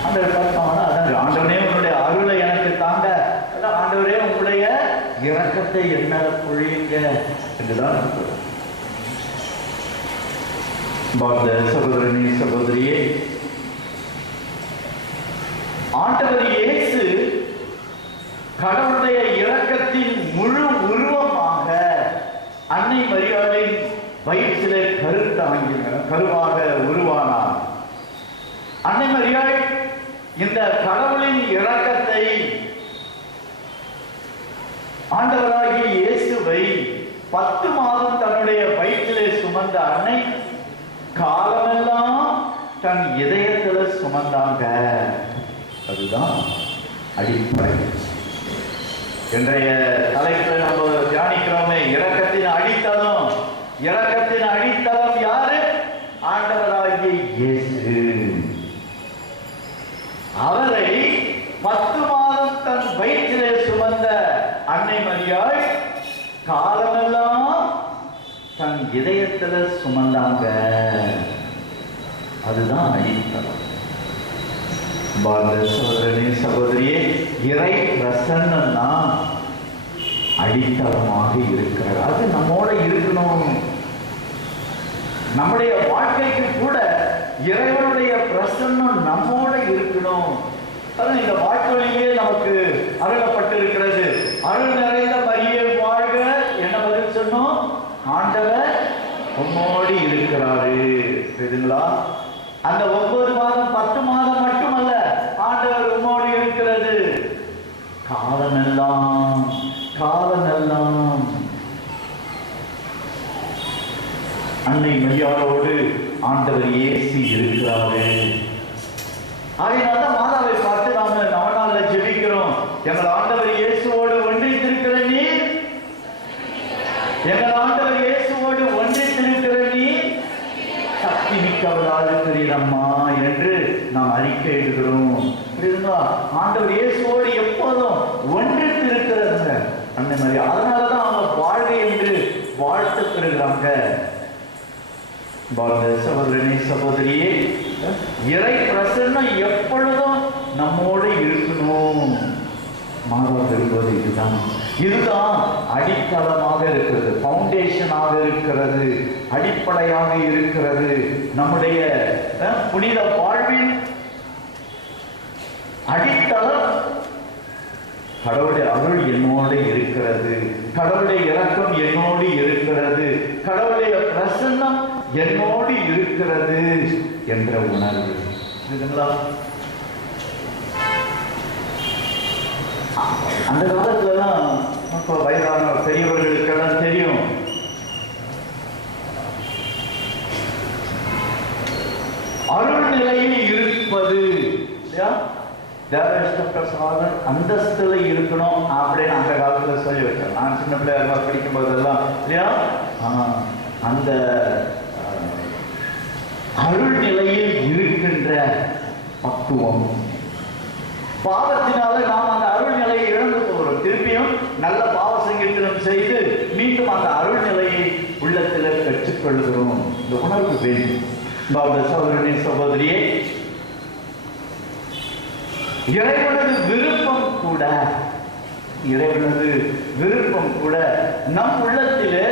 ஆண்டவரே உன்னுடைய அருளை எனக்கு தாங்க, ஆண்டவரே உங்களுடைய இரக்கத்தை என்ன பொழியுங்க என்றுதான் சகோதரனே சகோதரியே, ஆண்டவர் இயேசு கடவுளுடைய இரக்கத்தின் முழு கருவாக உருவானார். அன்னை மரியாள் இந்த கடவுளின் இரக்கத்தை, ஆண்டவராகிய இயேசுவை 10 மாதம் தன்னுடைய வயிற்றிலே சுமந்த அன்னை காலமெல்லாம் தன் இதயத்துல சுமந்தாங்க. அதுதான் அடிப்படை. இன்றைய தலைப்பில் நம்ம தியானிக்கிறோமே, இரக்கத்தின் அடித்தளம். இரக்கத்தின் அடித்தளம் யாரு? ஆண்டவராகிய இயேசு. அவரை 10 மாதம் தன் வயிற்றிலே சுமந்த அன்னை மரியாள் காலமெல்லாம் தன் இதயத்துல சுமந்தாங்க. அதுதான் அடித்தளம். சகோதரனே, சகோதரியே, இறை பிரசன்னா அடித்தளமாக இருக்கிறது. அது நம்மோட இருக்கணும். நம்முடைய வாழ்க்கைக்கு கூட இறைவனுடைய பிரசன்னம் நம்மோட இருக்கணும். அது இந்த வாழ்க்கையிலேயே நமக்கு அருளப்பட்டிருக்கிறது. அருள் நிறைந்த மரியே வாழ்க, என்ன பதில் சொன்னோம்? ஆண்டவர் உம்மோடு இருக்கிறாரு. புரியுதுங்களா? அந்த 9 மாதம் 10 மாதம் மட்டுமல்ல, ஆண்டவர் உம்மோடு இருக்கிறது காலமெல்லாம். காலமெல்லாம் அன்னை மரியாளோடு ஆண்டவர் இயேசு இருக்கிறாரு. அதனால்தான் மாதாவை பார்த்து நாம நவநாள்ல ஜெபிக்கிறோம். எங்கள் ஆண்டவர் இயேசுவோடு ஒன்றித்திருக்கிற நீர், எங்கள் ஆண்டவர் இயேசுவோடு ஒன்றித்திருக்கிற நீர் சக்தி மிக்கவளாக இருக்கிறீரம்மா என்று நாம் அறிக்கை எழுதுகிறோம். ஆண்டவர் இயேசுவோடு எப்போதும் ஒன்றித்திருக்கிறாங்க அன்னை மரியா. அதனாலதான் அவங்க வாழ்க என்று வாழ்த்து பெறுகிறாங்க. சகோதரனே, சகோதரியே, இறை பிரசன்னம் எப்பொழுதும் நம்மோடு இருக்கணும். மாதா விரும்புவது இதுதான் அடித்தளமாக இருக்கிறது, பவுண்டேஷனாக இருக்கிறது, அடிப்படையாக இருக்கிறது. நம்முடைய புனித வாழ்வின் அடித்தளம் கடவுளுடைய அருள் என்னோடு இருக்கிறது, கடவுளுடைய இரக்கம் என்னோடு இருக்கிறது, கடவுளுடைய பிரசன்னம் என்னோடு இருக்கிறது என்ற உணர்வு. அந்த காலத்துலலாம் வயதான பெரியவர்களுக்கெல்லாம் தெரியும், அருள் நிலையில் இருப்பது தேவஸ்தப்பிரசாதம் அந்தஸ்துல இருக்கணும் அப்படின்னு அந்த காலத்துல சொல்லி வச்சேன். நான் சின்ன பிள்ளையா படிக்கும் போதெல்லாம் இல்லையா, அந்த அருள் நிலையில் இருக்கின்ற பக்குவம். பாவத்தினால நாம் அந்த அருள் நிலையை இழந்து போகிறோம். திருப்பியும் நல்ல பாவ சங்கீர்த்தனம் செய்து மீண்டும் அந்த அருள் நிலையை உள்ளத்தில் பெற்றுக்கொள்கிறோம். இந்த உணர்வு வேண்டும். சகோதரனே, சகோதரியே, இறைவனது விருப்பம் கூட, இறைவனது விருப்பம் கூட நம் உள்ளத்திலே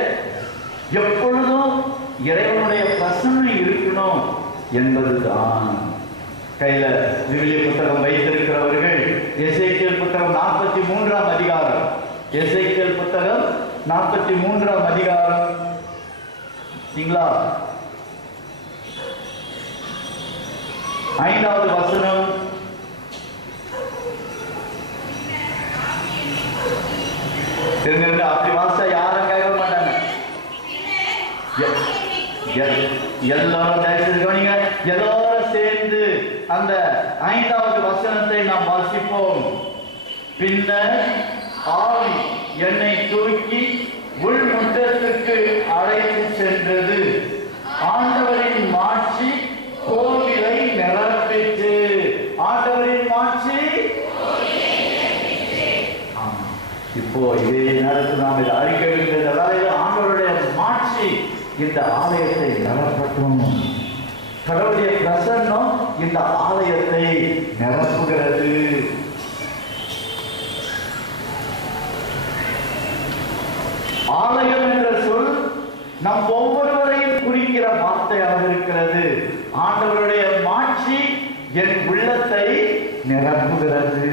எப்பொழுதும் இறைவனுடைய பிரசன்னம் இருக்கணும் என்பதுதான். கையில விவிலிய புத்தகம் வைத்திருக்கிறவர்கள் எசேக்கியேல் புத்தகம் 43ஆம் அதிகாரம், எசேக்கியேல் புத்தகம் 43ஆம் அதிகாரம், சரிங்களா, 5வது வசனம். அப்படி வாசா யாரும் கேட்க மாட்டாங்க. எல்லாரும் கவனிங்க, எல்லாரும் சேர்ந்து அந்த 5வது வசனத்தை நாம் வாசிப்போம். பின்னர் ஆவி என்னை தூக்கி உள்முற்றத்துக்கு அழைத்து சென்றது, ஆண்டவரின் மாட்சி கோவிலை நிரப்பிற்று. ஆண்டவரின் மாட்சி. இப்போ இதே நேரத்தில் நாம் இதை அறிக்கை, ஆண்டவருடைய மாட்சி இந்த ஆலயத்தை நிரப்பட்டும். கடவுளுடைய பிரசன்னம் இந்த ஆலயத்தை நிரப்புகிறது. ஆலயம் என்ற சொல் நம் ஒவ்வொருவரையும் குறிக்கிற வார்த்தையாக இருக்கிறது. ஆண்டவருடைய மாட்சி என் உள்ளத்தை நிரப்புகிறது.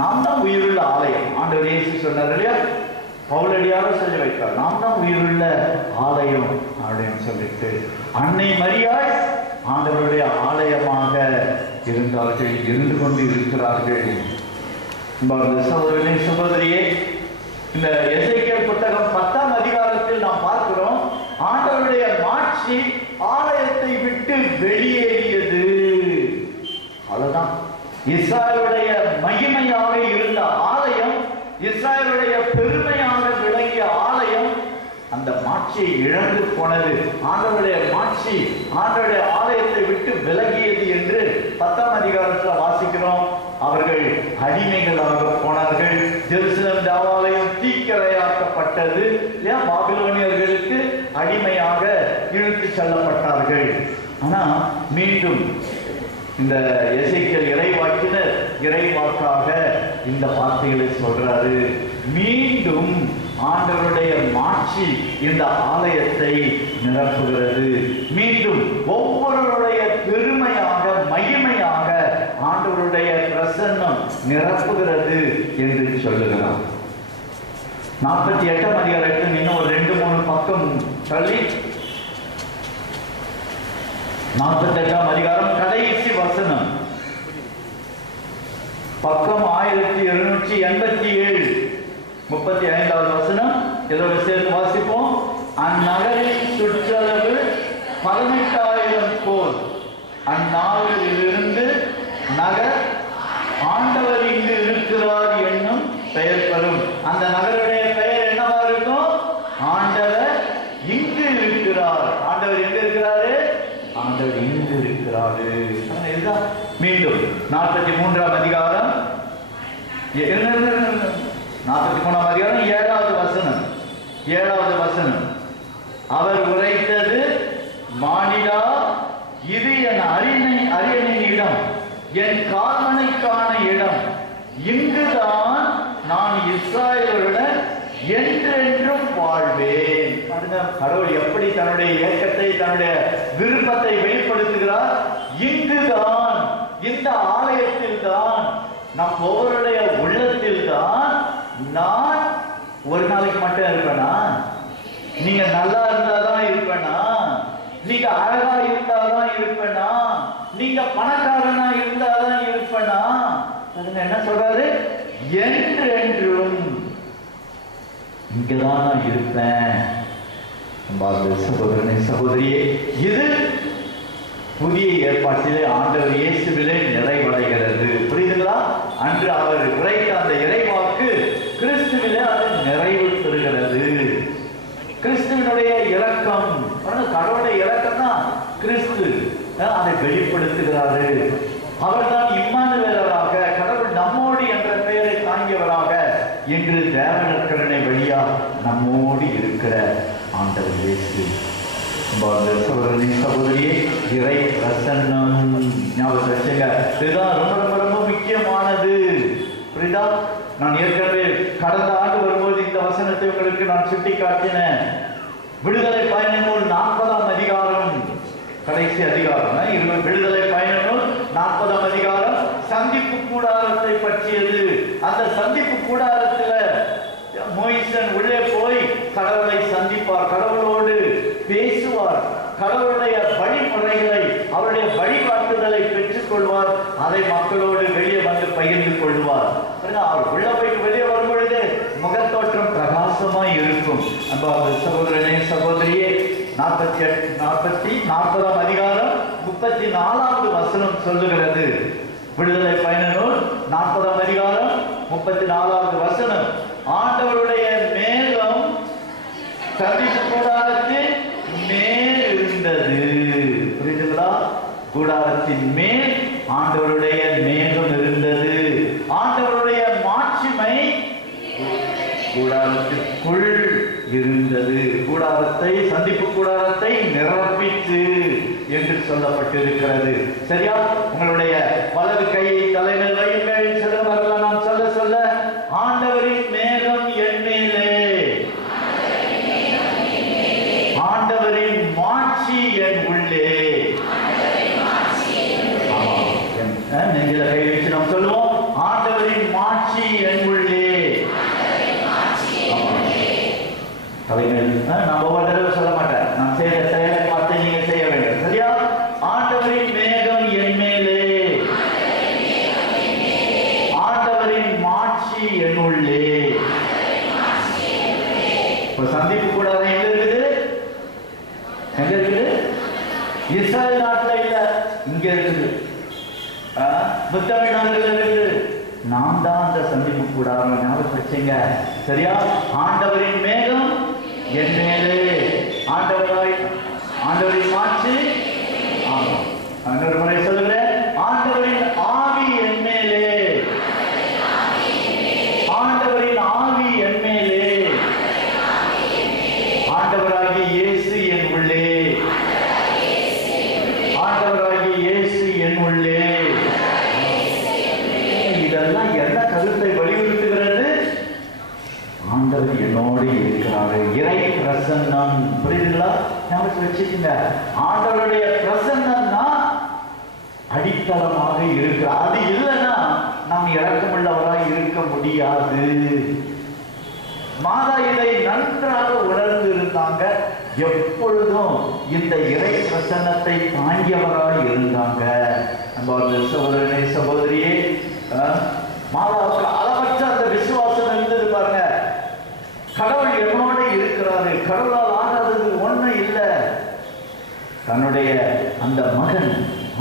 நாம் தான் உயிருள்ள ஆலயம். ஆண்டவர் இயேசு சொன்னார் இல்லையா, பவுலடியாக சொல்லி வைத்தார், நாம் தான் உயிருள்ள ஆலயம் அப்படின்னு சொல்லிட்டு அன்னை மரியாள் ஆண்டவருடைய ஆலயமாக இருந்தார்கள், இருந்து கொண்டு இருக்கிறார்கள். சகோதரனே சகோதரியே, இந்த எசேக்கியேல் புத்தகம் 10ஆம் அதிகாரத்தில் நாம் பார்க்கிறோம், ஆண்டவருடைய மாட்சி ஆலயத்தை விட்டு வெளியேறியது. அவ்வளவுதான். இஸ்ராயலுடைய மகிமையாக இருந்த ஆலயம், இஸ்ராயலுடைய பெருமையாக விளங்கிய ஆலயம் அந்த மாட்சியை இழந்து போனது. ஆண்டவருடைய மாட்சி ஆண்டவருடைய ஆலயத்தை விட்டு விலகியது என்று 10ஆம் அதிகாரத்தில் வாசிக்கிறோம். அவர்கள் அடிமைகளாக போனார்கள். ஜெருசலேம் தேவாலயம் தீக்கிரையாக்கப்பட்டது. பாபிலோனியர்களுக்கு அடிமையாக இழுத்து செல்லப்பட்டார்கள். ஆனா மீண்டும் இந்த எசேக்கியேல் இறைவாக்கினர் இறைவாக்காக இந்த வார்த்தைகளை சொல்றாரு. மீண்டும் ஆண்டவருடைய மாட்சி இந்த ஆலயத்தை நிரப்புகிறது. மீண்டும் ஒவ்வொருடைய பெருமையாக மகிமையாக ஆண்டவருடைய பிரசன்னம் நிரப்புகிறது என்று சொல்லுகிறார். 48ஆம் அதிகாரத்தில் இன்னும் ஒரு 2-3 பக்கம் தள்ளி 48ஆம் அதிகாரம் கடைசி வசனம், பக்கம் 1787, 35வது வசனம். எல்லோரும் சேர்ந்து வாசிப்போம். அந்நகரின் சுற்றளவு 18,000 கோல். அந்நாளில் இருந்து நகர் ஆண்டவர் இங்கு இருக்கிறார் என்னும் பெயர் பெறும். அந்த நகருடைய பெயர் என்னவா இருக்கும்? ஆண்டவர் இங்கு இருக்கிறார். ஆண்டவர் எங்க இருக்கிறாரு? ஆண்டவர் இங்கு இருக்கிறாரு. மீண்டும் 43ஆம் அதிகாரம் 43ஆம் அதிகாரம் 7வது வசனம். 7வது வசனம், அவர் உரைத்தது, மானிடா, இது என் அரியணையின் இடம், என் கால்மனைக்கான இடம். இங்குதான் நான் இஸ்ராயேலுடன் என்றென்றும் வாழ்வேன். கடவுள் எப்படி தன்னுடைய இயக்கத்தை, தன்னுடைய விருப்பத்தை வெளிப்படுத்துகிறார். இங்குதான், இந்த ஆலயத்தில் தான், நம் ஒவ்வொருடைய உள்ளத்தில் தான் நான் ஒரு நாளைக்கு மட்டும் இருப்பேனா? நீங்க நல்லா இருந்தாதான் இருப்பேனா? நீங்க அழகா இருந்தாதான் இருப்பேனா? நீங்க பணக்காரனா இருந்தாதான் இருப்பேனா? என்ன சொல்றாரு? என்றென்றும் இங்கதான் நான் இருப்பேன். சகோதரனே சகோதரியே, இது புதிய ஏற்பாட்டிலே ஆண்டவர் இயேசுவிலே நிறைவடைகிறது. புரியுதுங்களா? அன்று அவர் உரைத்த அந்த இறைவாக்கு கிறிஸ்துவிலே அது நிறைவு பெறுகிறது. கிறிஸ்துவனுடைய இரக்கம், கடவுளுடைய இரக்கம் தான் கிறிஸ்து அதை வெளிப்படுத்துகிறாரு. அவர் தான் இம்மானுவேலராக, கடவுள் நம்மோடு என்ற பெயரை தாங்கியவராக இன்று தேவனக்கரனை வழியா நம்மோடு இருக்கிற ஆண்டவர் இயேசு. சகோதரியே, இறை பிரசன்னம் ஞாபகம் வச்சுங்க. இதுதான் ரொம்ப ரொம்ப ரொம்ப முக்கியமானது. புரியுதா? நான் ஏற்கனவே கடந்த ஆண்டு வரும்போது இந்த வசனத்தை உங்களுக்கு நான் சுட்டி காட்டினேன். விடுதலை பயண நூல் 40ஆம் அதிகாரம், கடைசி அதிகாரம். விடுதலை பயண நூல் 40ஆம் அதிகாரம் சந்திப்பு கூடாரத்தை பற்றியது. அந்த சந்திப்பு கூடாரத்துல மோயிசன் உள்ளே போய் கடவுளை சந்திப்பார், கடவுளோடு பேசுவார், கடவுளுடைய வழிமுறைகளை, அவருடைய வழிகாட்டுதலை பெற்றுக் கொள்வார். அதை மக்களோடு வெளியே வந்து பகிர்ந்து கொள்வார். அவர் உள்ள போயிட்டு வெளியே வரும் பொழுது முகத்தோற்றம் பிரகாசமாய் இருக்கும். அன்பார்ந்த சகோதரனே சகோதரியே, 40ஆம் அதிகாரம் 34வது வசனம் சொல்லுகிறது. விடுதலை பயண நூல் 40ஆம் அதிகாரம் 34வது வசனம், ஆண்டவருடைய மேகம் சந்திப்பு கூடாரத்தின் மேல் இருந்தது. புரியுதுங்களா? கூடாரத்தின் மேல் ஆண்டவருடைய மேகம் இருந்தது. ஆண்டவருடைய மாட்சிமை கூடாரத்திற்குள் இருந்தது. கூடாரத்தை, சந்திப்பு கூடாரத்தை நிரப்பித்து என்று சொல்லப்பட்டிருக்கிறது. சரியா? உங்களுடைய வலது கையை தலைமையில் வையுங்கள். சில வரலாம் நாம் சொல்ல சொல்ல, ஆண்டவரின் மேகம் என் மேலே, ஆண்டவரின் மாட்சி என் உள்ளே. நெஞ்சில கை வச்சு நாம் சொல்லுவோம், ஆண்டவரின் மாட்சி என் உள்ளே. இங்க இருக்குது, முத்தமிழ்நாடுகள் இருக்குது. நாம் தான் அந்த சந்திப்பு கூடாரம். ஞாபகம் வச்சுங்க, சரியா? ஆண்டவரின் மேகம் என் மேலே, ஆண்டவரின் மாட்சி. இன்னொரு முறை சொல்லுகிறேன், ஆண்டவரின் ஆவி என் மேலே, ஆண்டவரின் ஆவி என் மேலே, ஆண்டவராகிய இயேசு என் உள்ளே, ஆண்டவராகிய இயேசு என் உள்ளே. இதெல்லாம் என்ன கருத்தை வலியுறுத்துகிறது? ஆண்டவர் என்னோடு இருக்கிறாரு. இறை பிரசன்னம். புரியுதுங்களா? ஞாபகம் வச்சுக்கோங்க, ஆண்டவருடைய பிரசன்னம்னா அடித்தளமாக இருக்கு. அது இல்லைன்னா நாம் இரக்கமுள்ளவராய் இருக்க முடியாது. மாதா இதை நன்றாக உணர்ந்து இருந்தாங்க. எப்பொழுதும் இந்த இறை பிரசன்னத்தை தாங்கியவராய் இருந்தாங்க. சகோதரனே, சகோதரியே, மாதாவுக்கு அளவற்ற அந்த விசுவாசம் இருந்தது பாருங்க. கடவுள் என்னோடு இருக்கிறாரு, கடவுளால் ஆகாதது ஒண்ணு இல்லை. தன்னுடைய அந்த மகன்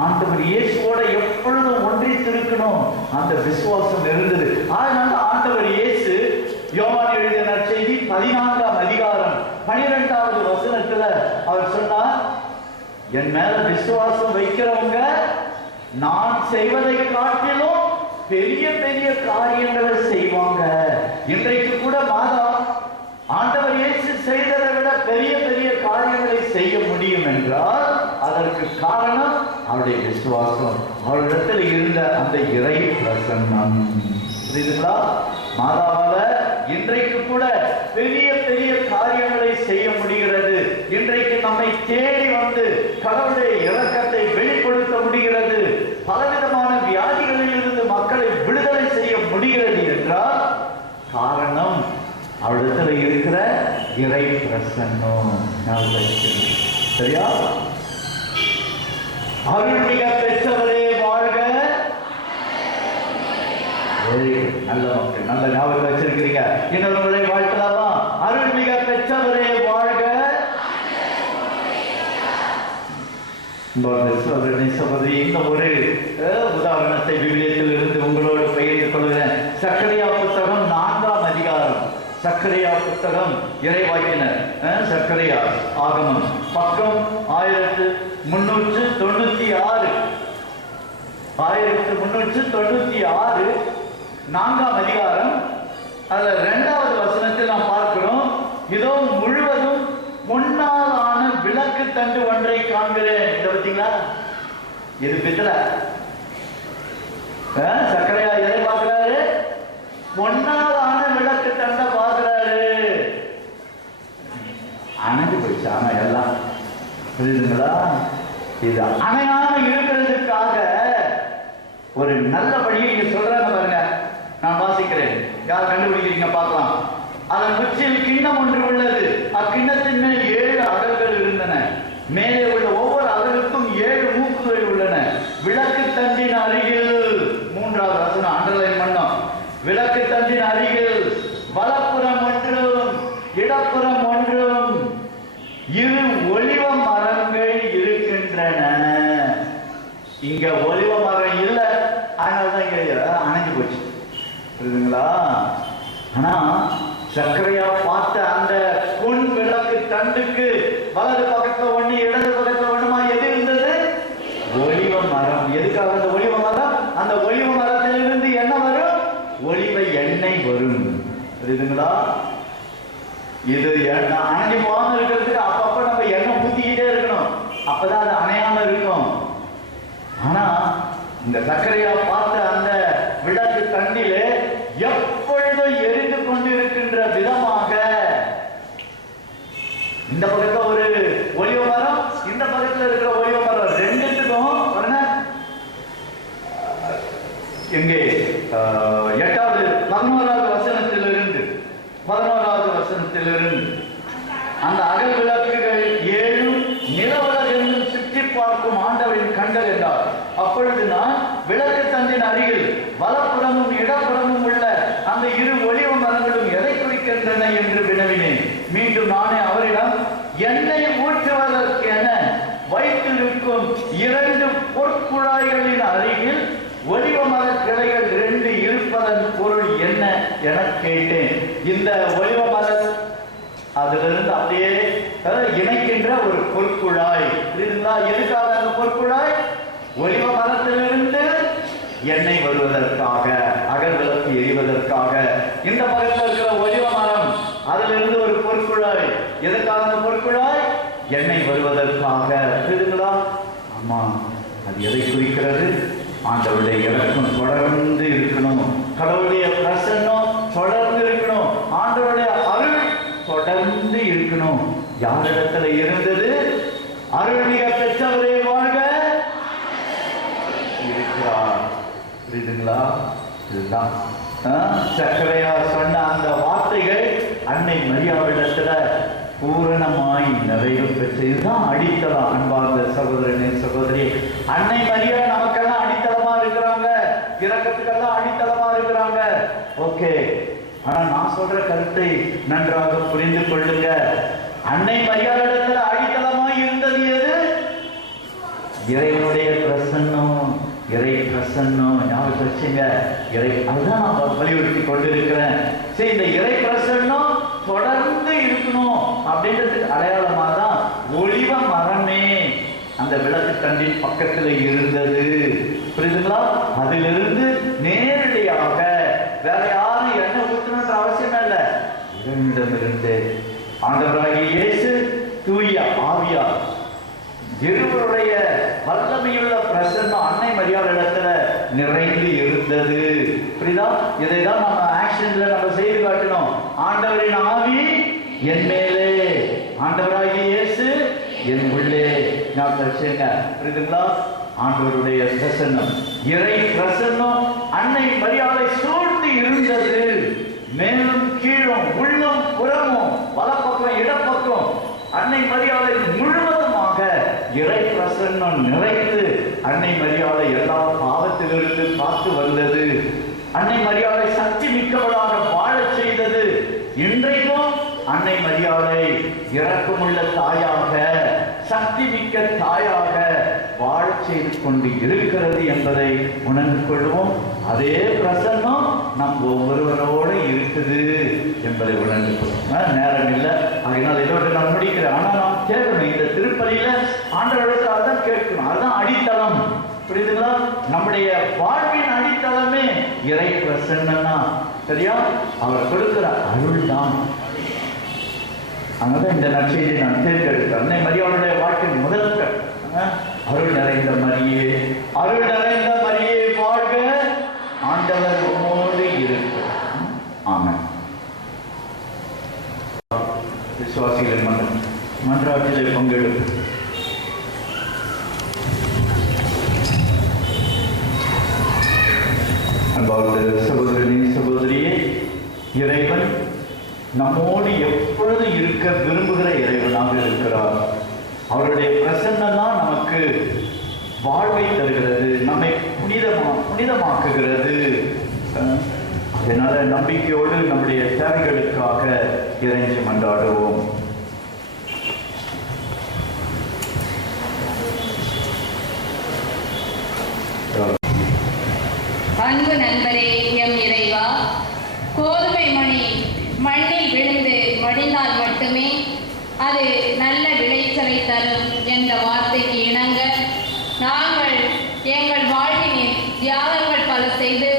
ஆண்டவர் இயேசுவோட எப்பொழுதும் ஒன்றித்திருக்கணும், அந்த விசுவாசம் இருந்தது. அதனால ஆண்டவர் இயேசு யோவான் எழுதிய நற்செய்தி 14ஆம் அதிகாரம் 12வது வசனத்துல அவர் சொன்னார், என் மேல விசுவாசம் வைக்கிறவங்க நான் செய்வதை காட்டிலும் பெரிய பெரிய காரியங்களை செய்வாங்க. இன்றைக்கு கூட மாதா ஆண்டவர் இயேசு செய்ததை விட பெரிய பெரிய காரியங்களை செய்ய முடியும் என்றால் அதற்கு காரணம் அவருடைய விசுவாசம், அவரிடத்தில் இருந்த அந்த இறை பிரசன்னம். புரியுதுங்களா? மாதாவால இன்றைக்கு கூட பெரிய பெரிய காரியங்களை செய்ய முடிகிறது. இன்றைக்கு நம்மை தேடி வந்து கடவுளுடைய இரக்கத்தை வெளிப்படுத்த முடிகிறது. பலவிதமான வியாதிகளில் இருந்து மக்களை விடுதலை செய்ய முடிகிறது என்றால் காரணம் அவரிடத்துல இருக்கிற இறை பிரசன்னம். சரியா? அருள்மிக பெற்றவரே வாழ்க. நல்ல மக்கள், நல்ல ஞாபகம் வச்சிருக்கிறீங்க. இன்னொருவரை வாழ்க்கலாமா? அருள்மிக பெற்றவரே வாழ்க. இந்த ஒரு உதாரணத்தை விவிலியத்தில் இருந்து உங்களோடு பகிர்ந்து கொள்கிறேன். சக்கரையா புத்தகம் 4ஆம் அதிகாரம். சக்கரையா புத்தகம் இறைவாக்கினர் சக்கரையா ஆகமம் பக்கம் 1396 1396 4ஆம் அதிகாரம். அதுல 2வது வசனத்தில் நாம் பார்க்கிறோம், இதோ முழுவதும் பொன்னால் ஆன விளக்கு தண்டு ஒன்றை காண்கிறேன். இதை பார்த்தீங்களா? இது பித்தளை. சக்கரையா எதை பார்க்கிறாரு? பொன்னால் ஆன விளக்கு தண்டை பார்க்கிறாரு. அணைஞ்சு போயிடுச்சு. ஆனா எல்லாம் புரியுதுங்களா? இது அணையாம இருக்கிறதுக்காக ஒரு நல்ல வழியை இங்க சொல்றாங்க பாருங்க. நான் வாசிக்கிறேன், யார் கண்டுபிடிக்கிறீங்க பார்க்கலாம். அதன் உச்சியில் கிண்ணம் ஒன்று உள்ளது. அக்கிண்ணத்தின் மேல் 7 அகல்கள் இருந்தன. மேலே உள்ள ஒவ்வொரு அகலுக்கும் 7 மூக்குகள் உள்ளன. விளக்கு தண்டின் அருகில் 3வது வசனம் அண்டர்லைன் பண்ணோம். விளக்கு தண்டின் அருகில் வலப்புறம் ஒன்றும் இடப்புறம் ஒன்றும் 2 ஒலிவ மரங்கள் இருக்கின்றன. இங்க ஒலிவ மரம் இல்லை, அதனாலதான் இங்க அணைஞ்சு போச்சு. புரியுதுங்களா? ஆனா சக்கரையா பார்த்த அந்த பொன் விளக்கு தண்டுக்கு வலது பக்கத்துல ஒண்ணு இடது பக்கத்துல ஒண்ணுமா எது இருந்தது? ஒலிவ மரம். எதுக்காக அந்த ஒலிவ மரம்? அந்த ஒலிவ மரத்திலிருந்து என்ன வரும்? ஒலிவ எண்ணெய் வரும். புரியுதுங்களா? இது அணைஞ்சு போகாம இருக்கிறதுக்கு அப்பப்ப நம்ம எண்ணெய் ஊத்திக்கிட்டே இருக்கணும், அப்பதான் அது அணையாம இருக்கும். ஆனா இந்த சக்கரையா பார்த்த அந்த விளக்கு தண்டிலே எப்பொழுதும் எரிந்து கொண்டிருக்கின்ற விதமாக இந்த பக்கத்துல ஒரு ஒலிவ மரம், இந்த பக்கத்துல இருக்கிற ஒலிவ மரம், ரெண்டுத்துக்கும் எங்கே 11வது வசனத்திலிருந்து அந்த அகல் விளக்குகள் 7 நிலவலகெங்கும் சுற்றி பார்க்கும் ஆண்டவரின் கண்கள் என்றார். அப்பொழுது நான் விளக்கு தண்டின் அருகில் வலப்புறமும் இடப்புறமும் உள்ள அந்த 2 ஒலிவ மரங்களும் எதை குறிக்கின்றன என்று வினவினேன். மீண்டும் நானே அவரிடம், எண்ணெய் ஊற்றுவதற்கென வைத்திருக்கும் 2 பொற்குடம் என கேட்டேன். இந்த ஒலிவ மர அதிலிருந்து அப்படியே இணைக்கின்ற ஒரு பொற்குழாய் புரியுதுங்களா? எதுக்காக அந்த பொற்குழாய்? ஒலிவ மரத்திலிருந்து எண்ணெய் வருவதற்காக, அகல் விளக்கு எரிவதற்காக. இந்த பக்கத்தில் இருக்கிற ஒலிவ மரம் அதிலிருந்து ஒரு பொற்குழாய். எதுக்காக அந்த பொற்குழாய்? எண்ணெய் வருவதற்காக. புரியுதுங்களா? ஆமா, அது எதை குறிக்கிறது? ஆண்டவருடைய இறக்கம் தொடர்ந்து இருக்கணும், கடவுளுடைய பிரசன்னம் தொடர்ந்து இருக்கணும், ஆண்டவருடைய அருள் தொடர்ந்து இருக்கணும். யாரிடத்துல இருந்தது? அருள்மிக பெற்றவரே வாழ்க இருக்கிறார். புரியுதுங்களா? இதுதான் சக்கரையா சொன்ன அந்த வார்த்தைகள் அன்னை மரியாவிடத்துல பூரணமாய் நிறைவு பெற்று. இதுதான் அடித்தளம். அன்பார்ந்த சகோதரனே சகோதரி, அன்னை மரியா நமக்கெல்லாம் அடித்தளமா இருக்கிறாங்க, இரக்கத்துக்கெல்லாம் அடித்தளமா இருக்கிறாங்க. ஓகே, ஆனா நான் சொல்ற கருத்தை நன்றாக புரிந்து கொள்ளுங்க. அன்னை மரியாதையிடத்துல அடித்தளமாய் இருந்தது எது? இறைவனுடைய பிரசன்னம், இறை பிரசன்னம். ஞாபகம் வச்சுங்க, இறை. அதுதான் நான் வலியுறுத்தி கொண்டிருக்கிறேன். சரி, இந்த இறை பிரசன்னம் தொடர்ந்து இருக்கணும் அப்படின்றதுக்கு அடையாளமா தான் ஒலிவ மரமே அந்த விளக்கு தண்டின் பக்கத்துல இருந்தது. புரியுதுங்களா? அதிலிருந்து நேரடியாக வேற யாரும் எண்ணெய் ஊற்றணுன்ற அவசியம் இல்லை. இறைவனிடமிருந்து ஆண்டவராகிய இயேசு தூய ஆவியார் இருவருடைய வல்லமையுள்ள பிரசன்னம் அன்னை மரியாதை இடத்துல நிறைந்து இருந்தது. புரியுதா? இதைதான் நம்ம ஆக்ஷன்ல நம்ம செய்து காட்டணும். ஆண்டவரின் ஆவி என் மேலே, ஆண்டவராகிய இயேசு என் உள்ளே. புரியுதுங்களா? ஆண்டவருடைய பிரசன்னம், இறை பிரசன்னம் அன்னை மரியாதை சூழ்ந்து இருந்தது. மேலும் கீழும், உள்ளும் புறமும், வலப்பக்கம் இடப்பக்கம் அன்னை மரியாதை முழுவதுமாக இறை பிரசன்னம் நிறைத்து அன்னை மரியாதை எல்லா பாவத்திலிருந்து காத்து வந்தது. அன்னை மரியாதை சக்தி மிக்கவளாக வாழச் செய்தது. இன்றைக்கும் அன்னை மரியாதை இரக்கமுள்ள தாயாக, சக்தி மிக்க தாயாக வாழ செய்து கொண்டு இருக்கிறது என்பதை உணர்ந்து கொள்வோம். அதே பிரசன்னம் நம் ஒவ்வொருவரோடு இருக்குது என்பதை உணர்ந்து கொள்வோம். நேரம் இல்லை, அதனால் இதோடு நான் முடிக்கிறேன். ஆனால் நாம் கேட்கணும், இந்த திருப்பலியில ஆண்டவர்களுக்காக தான் கேட்கணும். அதுதான் அடித்தளம். புரியுதுங்களா? நம்முடைய வாழ்வின் அடித்தளமே இறை பிரசன்னா. சரியா? அவர் கொடுக்கிற அருள் தான். அதனால இந்த நற்செய்தியை நான் தேர்ந்தெடுக்கிறேன். அன்னை மரியாளுடைய வாழ்க்கையின் முதல் அருள் நிறைந்த மரியே, அருள் நிறைந்த மரியே வாழ்க, ஆண்டவர் உம்மோடு இருக்கு. ஆமென். விசுவாசிகளின் மன்றாட்டிலே பங்கெடுப்பு. அன்பார்ந்த சகோதரனே சகோதரியே, இறைவன் நம்மோடு எப்பொழுது இருக்க விரும்புகிற இறைவனாக இருக்கிறார். அவருடைய பிரசன்னம் தான் நமக்கு வாழ்வை தருகிறது, நம்மை புனிதமாக்குகிறது. அதனால நம்பிக்கையோடு நம்முடைய தேவைகளுக்காக இறைஞ்சி மன்றாடுவோம். அன்பு நண்பரே, எம் இறைவா, கோதுமை மணி மண்ணில் விழுந்து மடிந்தால் மட்டுமே அது நல்ல விளைச்சலை தரும் என்ற வார்த்தைக்கு இணங்க நாங்கள் எங்கள் வாழ்வினில் தியாகங்கள் பல செய்து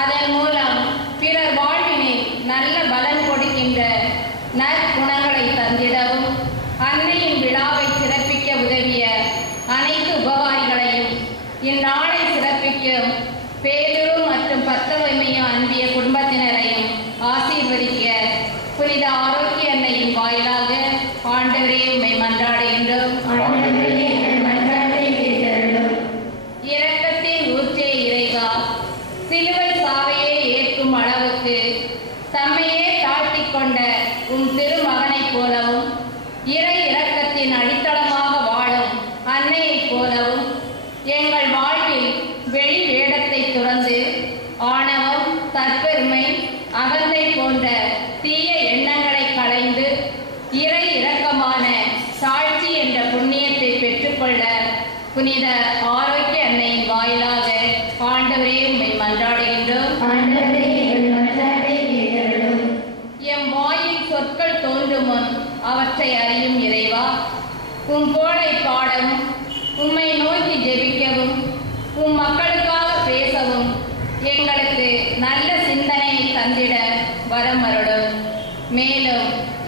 அதன் மூலம் பிறர் வாழ்வினில் நல்ல பலன் கொடுக்கின்ற நற்குணங்களை தந்திடவும் அன்னையின் விழாவை சிறப்பிக்க உதவிய அனைத்து உபகாரிகளையும் இந்நாளை சிறப்பிக்கும் பேதுரு மற்றும் பத்தவமையும் அன்பிய குடும்பத்தினரையும் ஆசீர்வதிக்க புனித ஆரோக்கிய அன்னையின் வாயிலாக ஆண்டவரே உம்மை மன்றாடுகின்றோம். இரக்கத்தின் ஊற்றே இறைவா, சிலுவை சாவையை ஏற்கும் அளவுக்கு தம்மையே தாழ்த்திக் கொண்ட உம் திருமகனைப் போலவும் இறை இரக்கத்தின் அடித்தளமாக வாழும் அன்னையைப் போலவும் எங்கள் வாழ்வில் வெளி வேடத்தை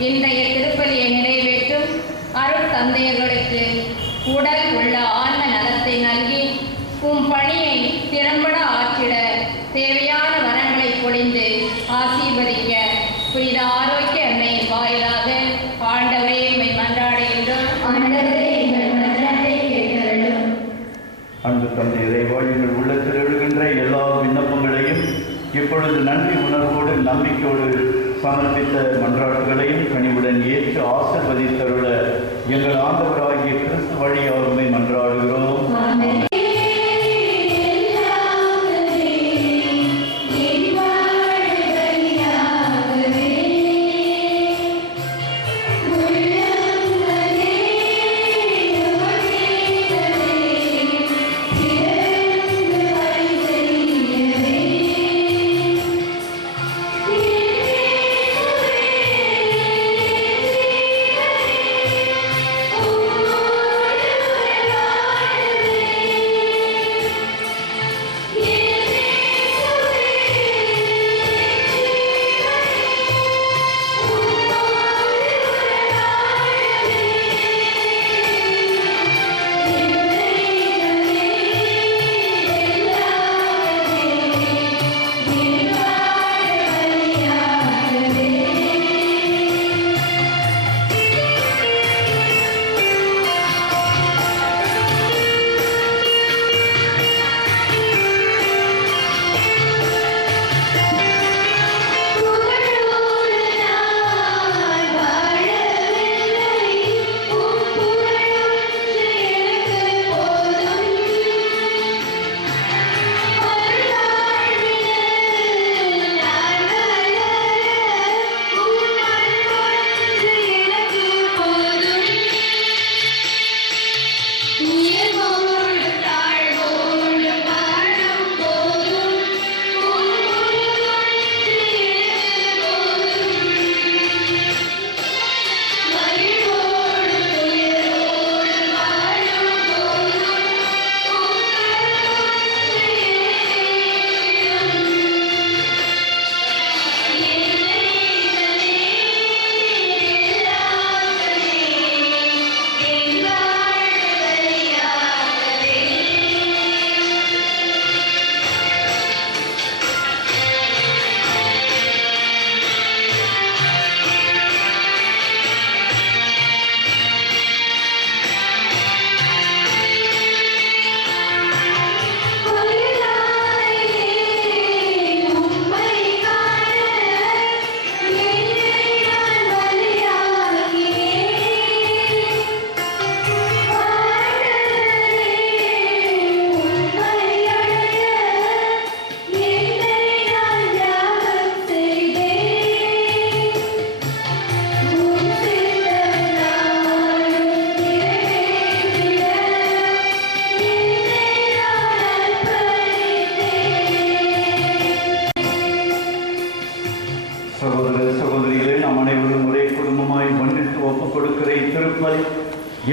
இன்றைய திருப்பலியை நிறைவேற்றும் அருள் தந்தையர்களுக்கு உடல் உள்ள ஆன்ம நலத்தை நல்கி உம் பணியை திறம்பட ஆற்றிட தேவையான வரங்களை பொழிந்து ஆசீர்வதிக்க புனித ஆரோக்கிய அன்னையின் வாயிலாக ஆண்டவரே உம்மை மன்றாடுகின்றோம். ஆண்டவரே எங்கள் மன்றாட்டை கேட்டருளும். அன்பு தந்தை இறைவா, எங்கள் உள்ளத்தில் எழுகின்ற எல்லா விண்ணப்பங்களையும் இப்பொழுது நன்றி உணர்வோடு நம்பிக்கையோடு சமர்ப்பித்த மன்றாட்டுகளையும் கனிவுடன் ஏற்று ஆசீர்வதித்தருள எங்கள் ஆண்டவராகிய கிறிஸ்து வழியாருமை மன்றாடுகிறோம்.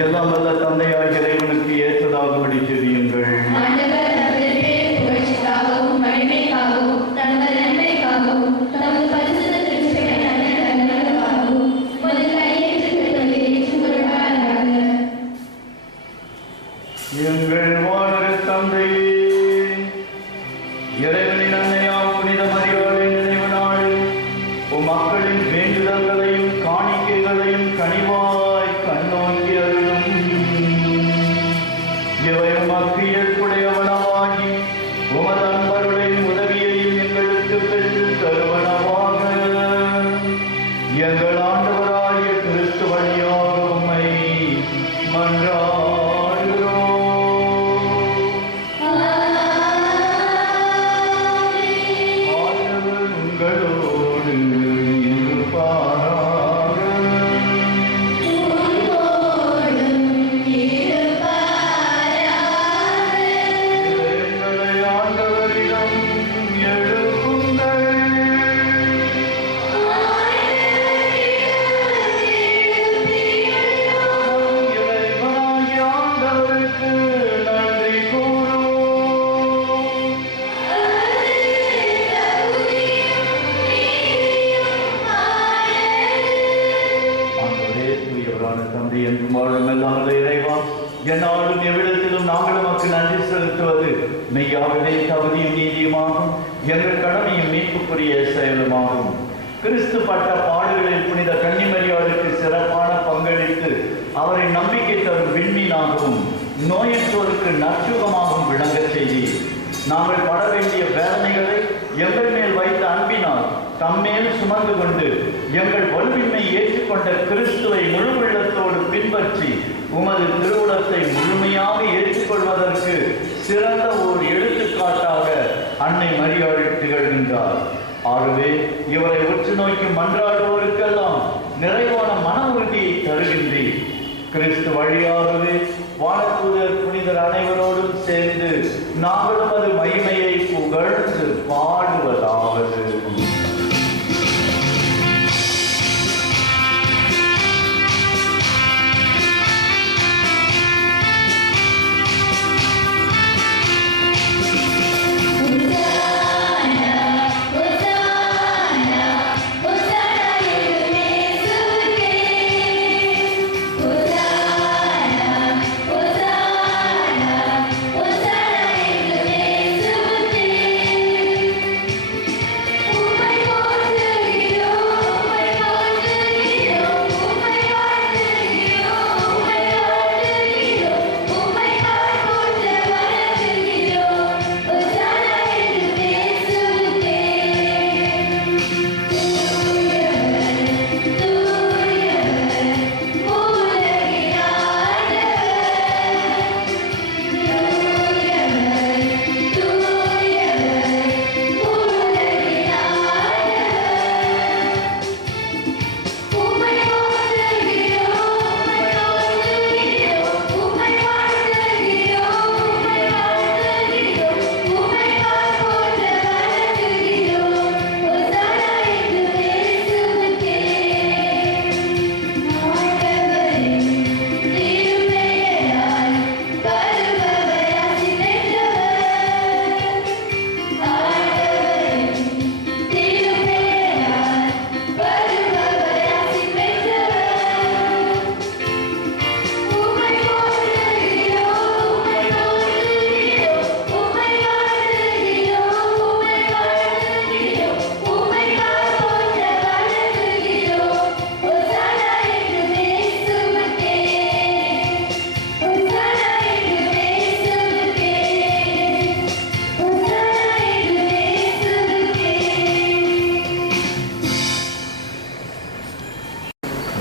எல்லாம் வல்ல தந்தையாகிய இறைவனுக்கு ஏற்றதாகும்படி செய்யுங்கள். எங்கள் வாழ்க தந்தையே, இறைவனின் அன்னையாம் புனித மரியாளின் நினைவு நாளில் உம் மக்களின் வேண்டுதல்களையும் காணிக்கைகளையும் கனிவாய் கண்ணோக்கி அருளும். மெய்யாகவே தகுதியும் நீதியுமாகும், எங்கள் கடமையும் மீட்புக்குரிய செயலுமாகும். கிறிஸ்து பட்ட பாடுகளில் புனித கன்னிமரியாருக்கு சிறப்பான பங்களித்து அவரை நம்பிக்கை தரும் விண்மீனாகவும் நோயற்றோருக்கு நற்சுகமாகவும் விளங்கச் செய்தி. நாங்கள் பட வேண்டிய வேதனைகளை எங்கள் மேல் வைத்த அன்பினால் தம்மேல் சுமந்து கொண்டு எங்கள் வலுவின்மை ஏற்றுக்கொண்ட கிறிஸ்துவை முழு உள்ளத்தோடு பின்பற்றி உமது திருவுளத்தை முழுமையாக ஏற்றுக்கொள்வதற்கு சிறந்த ஒரு எடுத்துக்காட்டாக அன்னை மரியாள் திகழ்கின்றார். ஆகவே இவரை உற்று நோக்கி மன்றாடுவோருக்கெல்லாம் நிறைவான மன உறுதியை தருகின்றீர். கிறிஸ்து வழியாகவே வானதூதர் புனிதர் அனைவரோடும் சேர்ந்து நாங்களும் அது மகிமையை புகழ்ந்து பாடுவதாவது.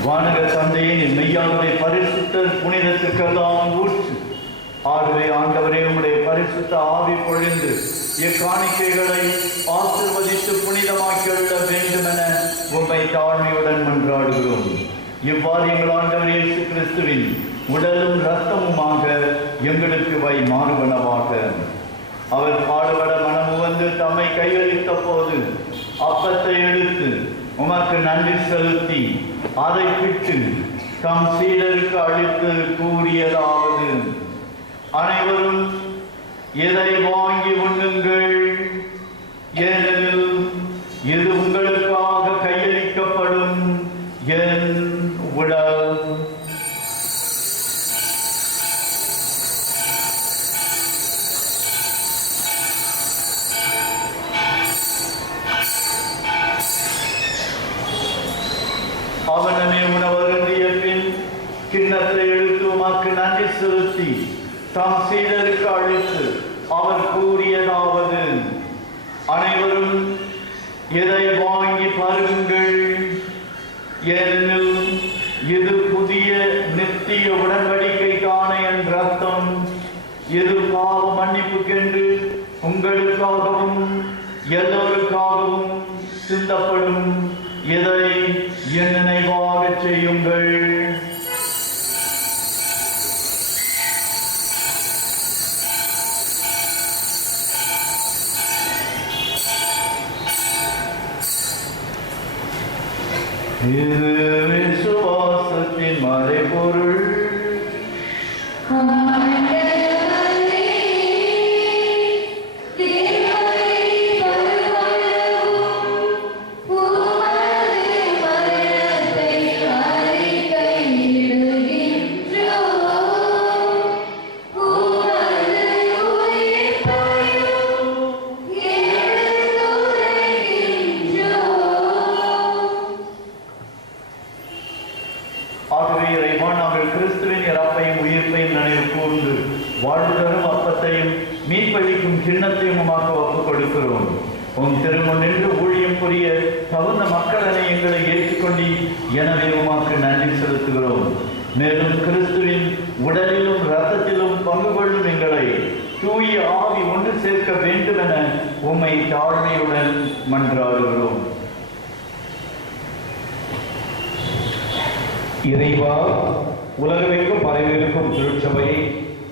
வானக தந்தையின் மெய்யாகவே பரிசுத்தர் புனிதத்திற்கெல்லாம் ஊற்று. ஆகவே ஆண்டவரே உம்முடைய பரிசுத்த ஆவி பொழிந்து இக்காணிக்கைகளை ஆசிர்வதித்து புனிதமாக்கியுள்ள வேண்டுமென உம்மை தாழ்மையுடன் மன்றாடுகிறோம். இவ்வாறு எங்கள் ஆண்டவர் இயேசு கிறிஸ்துவின் உடலும் இரத்தமுமாக எங்களுக்கு மாறுவனவாக. அவர் பாடுபட மனமுவந்து தம்மை கையளித்த போது அப்பத்தை எடுத்து உமக்கு நன்றி செலுத்தி அதை பிட்டு தம் சீடருக்கு அளித்து கூறியதாவது: அனைவரும் இதை வாங்கி உண்ணுங்கள், ஏனெனில் இது உங்களுக்காக கையளிக்கப்படும் என் உடல். அவனமே உணவருந்திய பின் கிண்ணத்தை எடுத்து உமக்கு நன்றி செலுத்தி தம் சீடருக்கு அளித்து அவர் கூறியதாவது: அனைவரும் இதை வாங்கி பருகுங்கள், ஏனெனில் இது புதிய நித்திய உடன்படிக்கைக்கான என் ரத்தம். இது பாவ மன்னிப்புக்கென்று உங்களுக்காகவும் எல்லோருக்காகவும் சிந்தப்படும். இதை என் நினைவாக செய்யுங்கள். இது விசுவாசத்தின் மறைபொருள். உமது உயிர்ப்பையும் அனைவரையும் உமக்கு ஒப்புக் கொடுக்கிறோம். உம் திருமுன் நின்று ஊழியம் புரிய தகுந்த மக்களனை எங்களை ஏற்றுக்கொண்டு எனவே உமக்கு நன்றி செலுத்துகிறோம். மேலும் கிறிஸ்துவின் உடலிலும் இரத்தத்திலும் பங்கு கொள்ளும் எங்களை தூய ஆவி ஒன்று சேர்க்க வேண்டும் என உம்மை தாழ்மையுடன் மன்றாடுகிறோம். இறைவா, உலகமெங்கும் பரவியிருக்கும் திருச்சபையை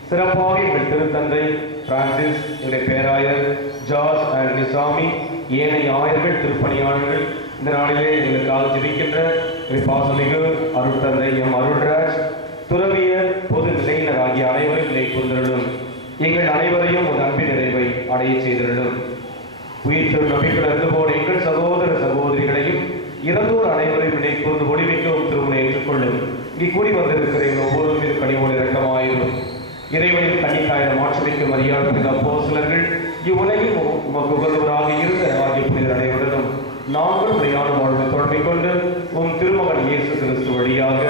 சிறப்பாக எங்கள் திருத்தந்தை பிரான்சிஸ், எங்களுடைய பேராயர் ஜார்ஜ் ஆண்டனி சாமி, ஏனைய ஆயர்கள், திருப்பணியாளர்கள், இந்த நாளிலே எங்களுக்காக ஜெபிக்கின்ற பாசமிகு அருட்தந்தை எம் அருள்ராஜ், துறவியர், பொது நிலையினர் ஆகிய அனைவரையும் நிலை கூர்ந்தருளும். எங்கள் அனைவரையும் ஒரு அன்பின் நிறைவை அடைய செய்திருளும். உயிர் திரு நம்பிக்கையுடன் இருந்து போன எங்கள் சகோதர சகோதரிகளையும் இறந்தோர் அனைவரையும் நிலை கூர்ந்து ஒளிமிக்கவும் திருமணம் ஏற்றுக்கொள்ளும். இங்கே கூடி வந்திருக்கிற எங்கள் ஒவ்வொரு மீது கனிவோடு இறக்கமாயிரும். இறைவனின் கன்னித்தாயின மாற்றமிக்க மரியாதை அப்போஸ்தலர்கள் இவ்வுலகில் உமக்கு உகந்தவராக இருந்த ஆகிய புனிதர் அனைவருடனும் நாங்கள் பிரயாண வாழ்வை தொடர்பை கொண்டு உம் திருமகன் இயேசு கிறிஸ்து வழியாக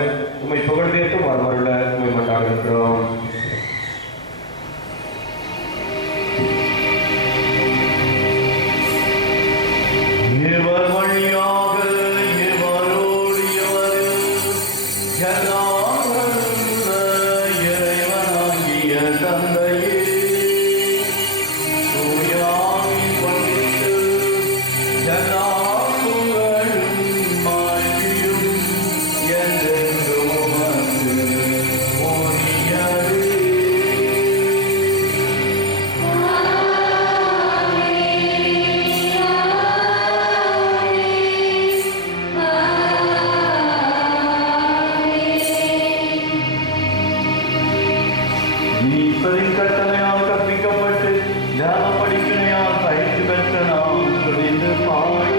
உம்மை புகழ்ந்தேற்றும் வரமருள உம்மை மன்றாடுகிறோம். இவர் வழியாக இவரோடு இறைவனாகிய தந்தையே, தூயாவின் பங்கிட்டு எல்லா புகழும் மாற்றியும் என்றென்றும் உமக்கு உரியதே. ஈஸ்வரின் கட்டளையால் கற்பிக்கப்பட்டு ஞான படிப்பினையால் பயிற்சி பெற்ற நாம் துணிந்து பாடி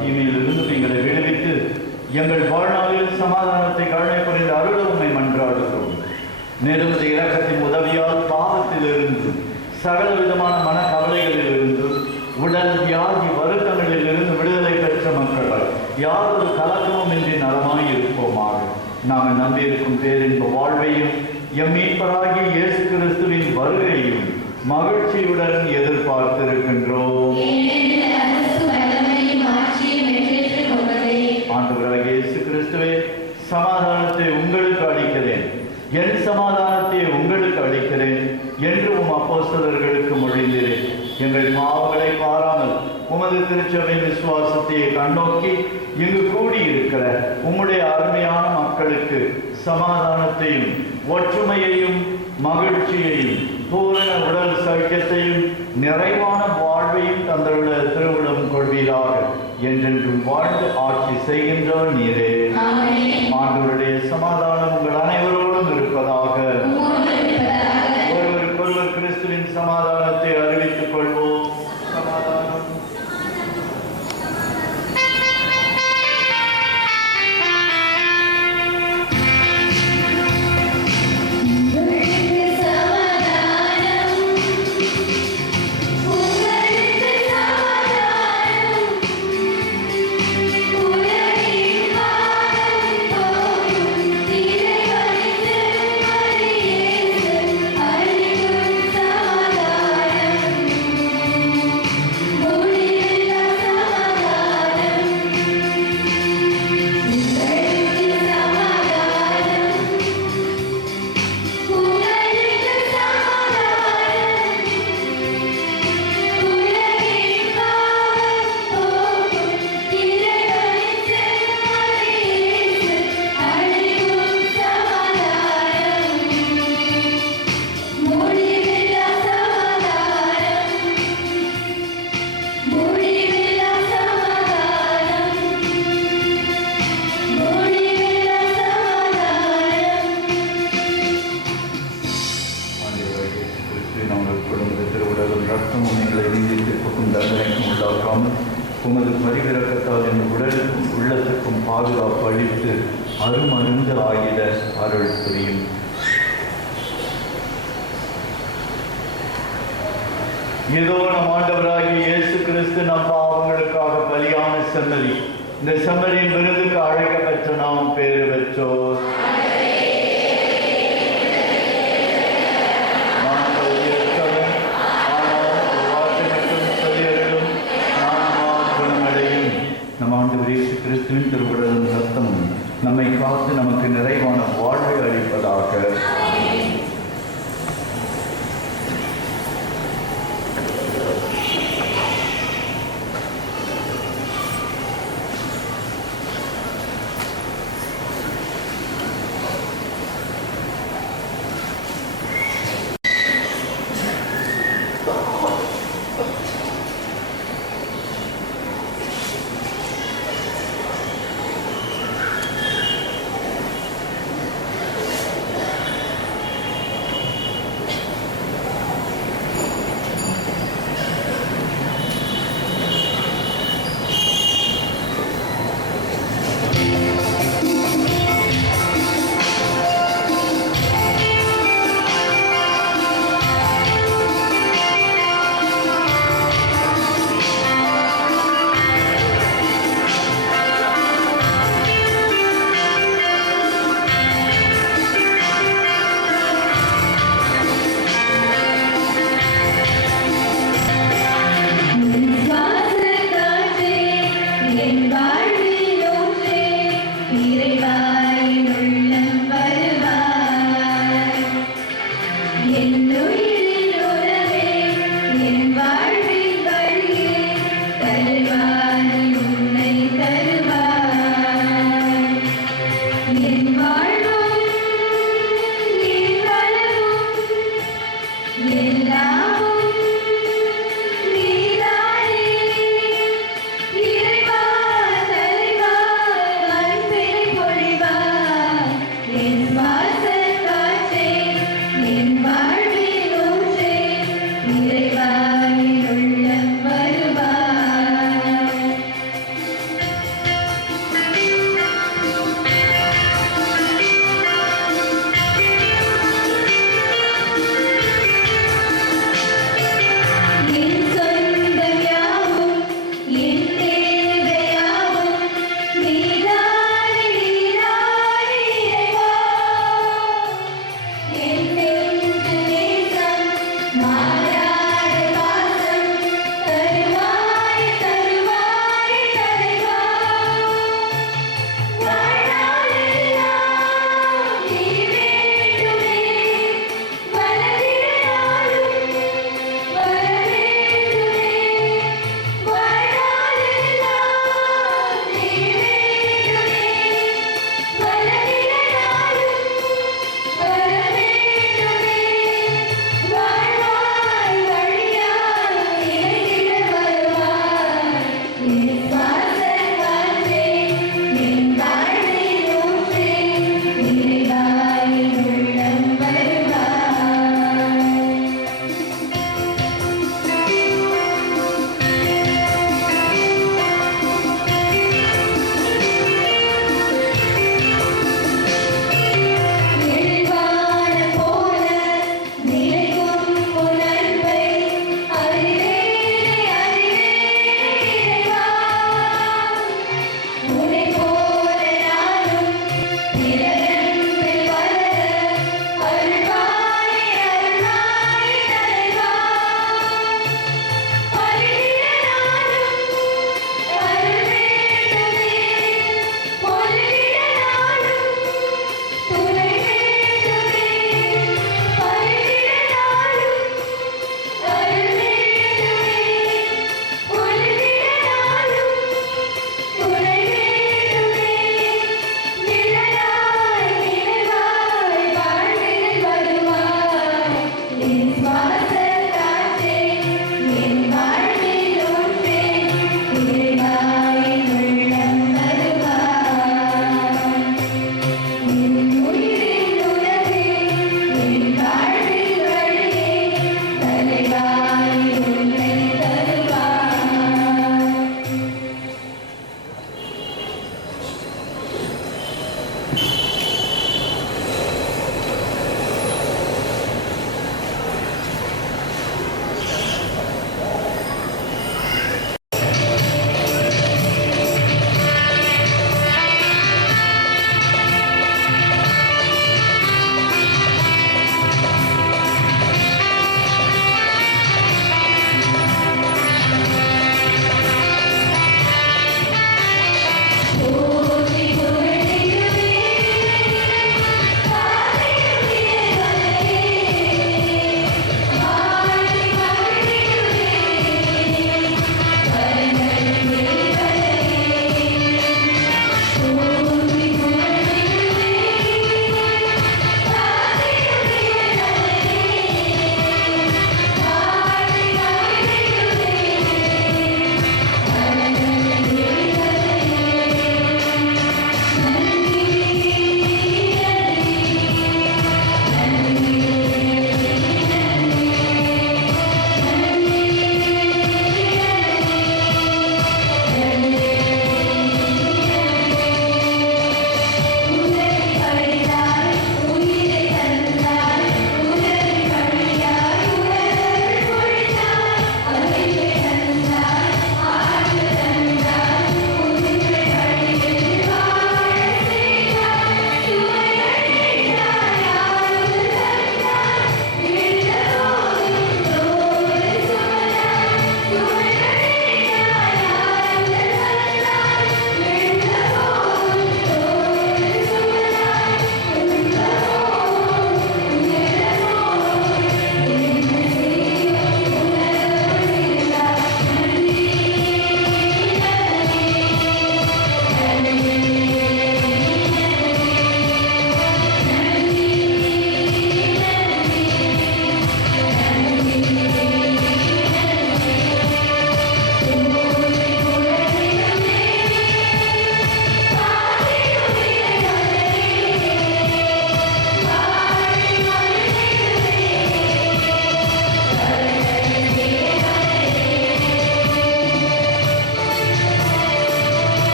தீமையிலிருந்து எங்களை விடுவித்து எங்கள் வாழ்நாளில் சமாதானத்தை கருணை புரிந்து அருள உம்மை மன்றாடுகிறோம். மேலும் இரக்கத்தின் உதவியால் பாவத்திலிருந்து சகல விதமான மனக்கவலைகளிலிருந்து உடல் வியாதி வருத்தங்களிலிருந்து விடுதலை பெற்ற மக்கள் யாரொரு கலக்கமும் இன்றி நலமாய் இருப்போமாக. நாம் நம்பியிருக்கும் பேரின்ப வாழ்வையும் எம் மீட்பராகிய இயேசு கிறிஸ்துவின் வருகையும் மகிழ்ச்சியுடன் எதிர்பார்த்திருக்கின்றோம். ஆண்டவராகிய இயேசு கிறிஸ்துவே, சமாதானத்தை உங்களுக்கு அளிக்கிறேன், என் சமாதானத்தை உங்களுக்கு அளிக்கிறேன் என்று உம் அப்போஸ்தலர்களுக்கு மொழிந்தீரேன். எங்கள் பாவங்களை பாராமல் உமது திருச்சபையின் விசுவாசத்தை கண்ணோக்கி இங்கு கூடியிருக்கிற உம்முடைய அருமையான மக்களுக்கு சமாதானத்தையும் ஒற்றுமையையும் மகிழ்ச்சியையும் பூரண உடல் சௌக்கியத்தையும் நிறைவான வாழ்வையும் தந்தருட திருவிழம் கொள்வீராக. என்றென்றும் வாழ்ந்து ஆட்சி செய்கின்றவர் நீரே. ஆண்டவருடைய சமாதானம் உங்கள் அனைவரோடும் இருப்பதாக. ஒருவருக்கொருவர் கிறிஸ்துவின் சமாதானத்தை அறிவித்துக் கொள்வோம். சமாதானம். Bye. என் உடலுக்கும் உள்ளத்துக்கும் பாதுகாப்பு அளித்து அருமருந்து ஆகிட அருள் புரியும். இதோ நம் ஆண்டவராகிய இயேசு கிறிஸ்து நம் பாவங்களுக்காக பலியான செம்மறி. இந்த செம்மறியின் விருதுக்கு அழைக்கப்பெற்ற நாம் பேறு பெற்றோர். நம் ஆண்டவர் இயேசு கிறிஸ்துவின் திருவுடலும் ரத்தமும் நம்மை காத்து நமக்கு நிறைவான வாழ்வை அளிப்பதாக.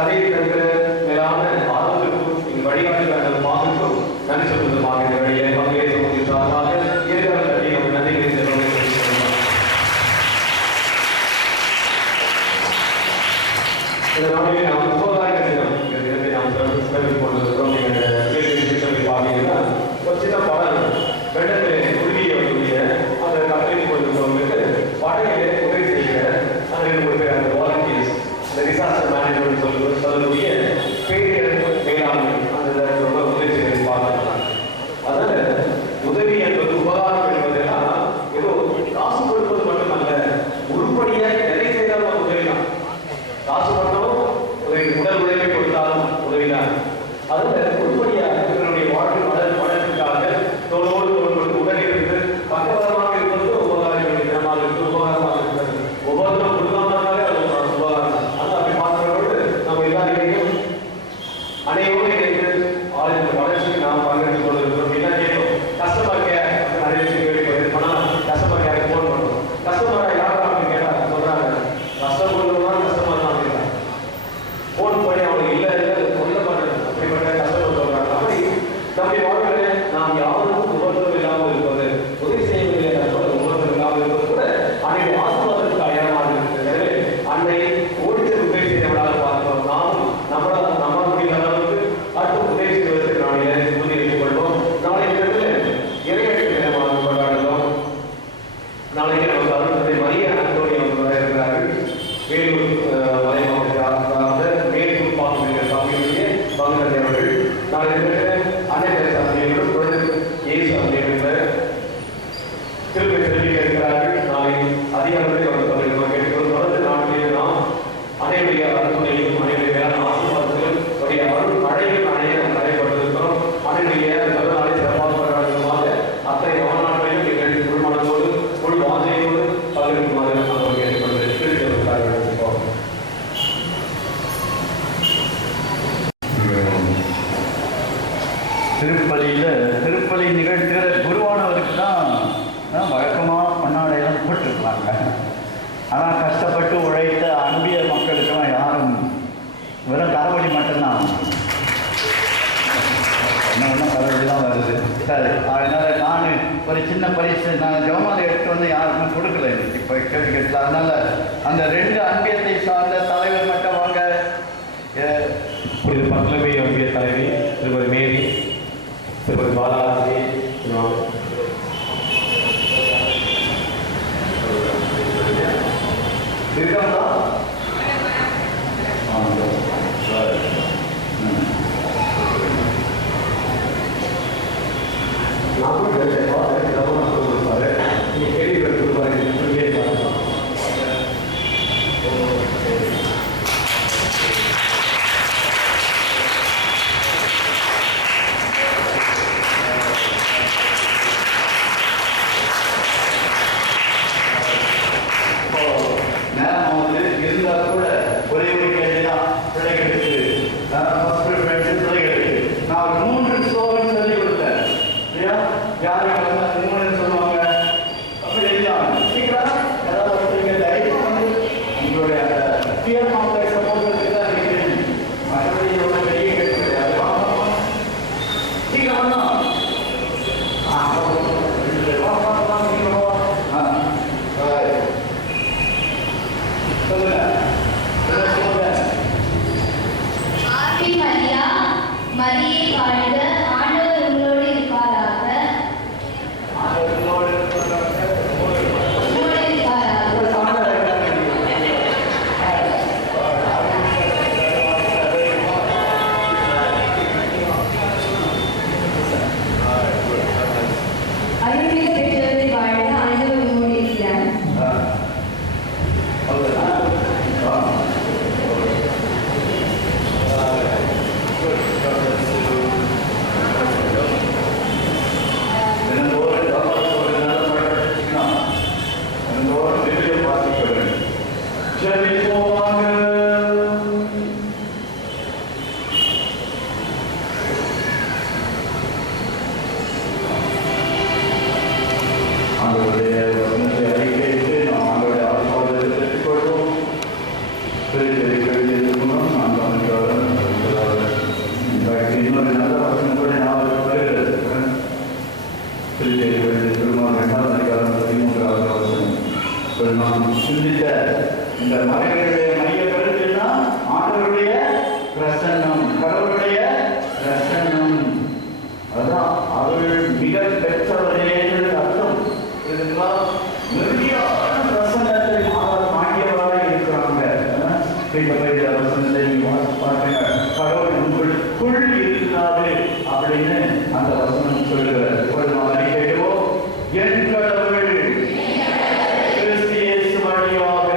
கதையை தருகிற மேலான ஆர்வத்திற்கும் இந்த வழிகாட்டுகிற பாகத்திற்கும் நன்றி சொல்வதற்காக இந்த வழியை பங்கேற்க சமூகத்தின் சார்பாக ஏற்கால கட்டி நம்ம நன்றிகளை செல்வதை இந்த நாளிலே நாம் சுகாதார தினம் இந்த நாம் சிறப்பித்துக் கொண்டிருக்கிறோம். நீங்கள் பார்த்தீங்கன்னா ஒரு சின்ன படம் வெள்ளத்தில் உறுதியை வரக்கூடிய அந்த கட்டளை கொண்டிருக்கிறவங்களுக்கு படையிலே உதவி செய்கிற அந்த வாலண்டியர்ஸ் இந்த டிசாஸ்டர் மேனேஜ்மெண்ட் சொல்லக்கூடிய பேரிடர் மேலாண்மை அந்த ரொம்ப உதவி செய்கிறது பார்க்கலாம். அதனால உதவி என்பது உபகாரம் என்பதெல்லாம் ஏதோ காசு கொடுப்பது மட்டுமல்ல, உருப்படியாக எதை செய்தாலும் உதவி தான். காசு பண்ணாலும் உதவி, உடல் உழைப்பை கொடுத்தாலும் உதவிதான். அதில் உருப்படியாக இவருடைய வாழ்க்கை வளர்ச்சிக்காக தோளோடு தோல் கொடுத்து உடலிருந்து பக்கபலமாக இருப்பது உபகாரங்களுடைய தினமாக இருக்கு, உபகாரமாக இருக்கிறது. ஒவ்வொருத்தரும் கொடுக்காமலே அது உபகாரம். அது அப்படி பார்க்கிறவர்கள் நம்ம எல்லாரையும் அனைவரும் இணைந்து ஆளுநர் வளர்ச்சிக்கு நாம் பங்கெடுத்துக் கொண்டிருக்கிறோம். என்ன கேட்கும் கஸ்டமர் கேர் நிறைய கேள்விப்படுது. ஆனால் கஸ்டமர் கேருக்கு ஃபோன் பண்ணுறோம். கஸ்டமரை யாரும் அப்படின்னு கேட்டால் சொல்றாங்க கஸ்டமர் தான் கஸ்டமர் தான் இருக்காங்க. ஃபோன் பண்ணி அவங்க இல்லை சொல்ல மாட்டாங்க, அப்படிப்பட்ட கஸ்டமர் சொல்றாங்க. அப்படி நம்முடைய வாழ்க்கையில நாம் யாருக்கும் உபத்திரம் இல்லாமல் இருப்பது, உதவி செய்யவில்லை உபத்திரம் இல்லாமல் இருப்பது கூட அன்னைக்கு ஆசீர்வாதத்துக்கு அடையாளமாக இருக்கிறது. எனவே அன்னை ஓடிச்சு உதவி செய்தவர்களாக பார்க்கிறோம். நாம் நம்ம முடிந்த அளவுக்கு அடுத்த உதவி செய்வதற்கு நாளையில உறுதி எடுத்துக் கொள்வோம். நாளைய தினத்தில் இறைவேற்று தினமாக கொண்டாடுகிறோம். நாளைக்கு நமக்கு அருள்தந்தை மரிய அந்தோணி அவர்கள் இருக்கிறார்கள். வேலூர் மலை மாவட்டத்தில் மேலூர் பாசன சாமியுடைய பங்குதந்தை அவர்கள் நாளை அன்னை தெரசா அன்னையர்களும் குழந்தை இயேசு அன்னையர்கள் திருப்பி தெரிவிக்க இருக்கிறார்கள். நாளை அதிகாரத்தை அவர்கள் கேட்டுக்கொள்வது நாட்டிலே நாம் அனைவருடைய அருணையும் அனைவருடைய வேளாண் ஆசீர்வாதத்திலும் உடைய அருள் மழையும் அணைய நடைபெற்றிருக்கிறோம். அனைவருடைய கருநாளை சிறப்பாக கொண்டாடுவதாக அத்தனை மாநாட்டையும் எங்கள் குழுமனத்தோடு முழு வாஞ்சையோடு பகிர்ந்துமாறு அவர்கள் கேட்டுக்கொண்டு திருச்சிருக்கிறார்கள். திருப்பலி நிகழ்த்துகிற குருவானவருக்கு தான் வழக்கமாக பொன்னாடையெல்லாம் போட்டிருப்பாங்க. ஆனால் கஷ்டப்பட்டு உழைத்த அன்பிய மக்களுக்கெல்லாம் யாரும் வெறும் கரவழி மட்டும்தான், என்ன கரவழி தான் வருது. சரி, அதனால் நான் ஒரு சின்ன பரிசு நான் ஜெபமாலை எடுத்து வந்து யாருக்கும் கொடுக்கல இப்போ கேள்வி கேட்கல. அதனால் அந்த 2 அன்பியத்தை சார்ந்த தலைவர் மட்டும் வாங்க. புனித பத்லமே அன்பிய தலைவி திருமதி மேரி, திருமதி பாலாஜி இருக்காங்களா? சிந்தித்த இந்த மலைகளுடைய மைய கருத்துன்னா ஆண்டவருடைய பிரசன்னம், கடவுளுடைய பிரசன்னம். அதான் அவள் மிக பெற்றவரே அர்த்தம். இதுக்கெல்லாம் நிறையான பிரசன்னத்தை மாட்டியவராக இருக்கிறாங்க. கடவுள் உங்களுக்குள் இருக்கிறாரு அப்படின்னு அந்த வசனம் சொல்லுகிறார். இப்பொழுது நாம் அறிக்கையிடுவோம். என் கடவுள் கிறிஸ்து இயேசு வழியாக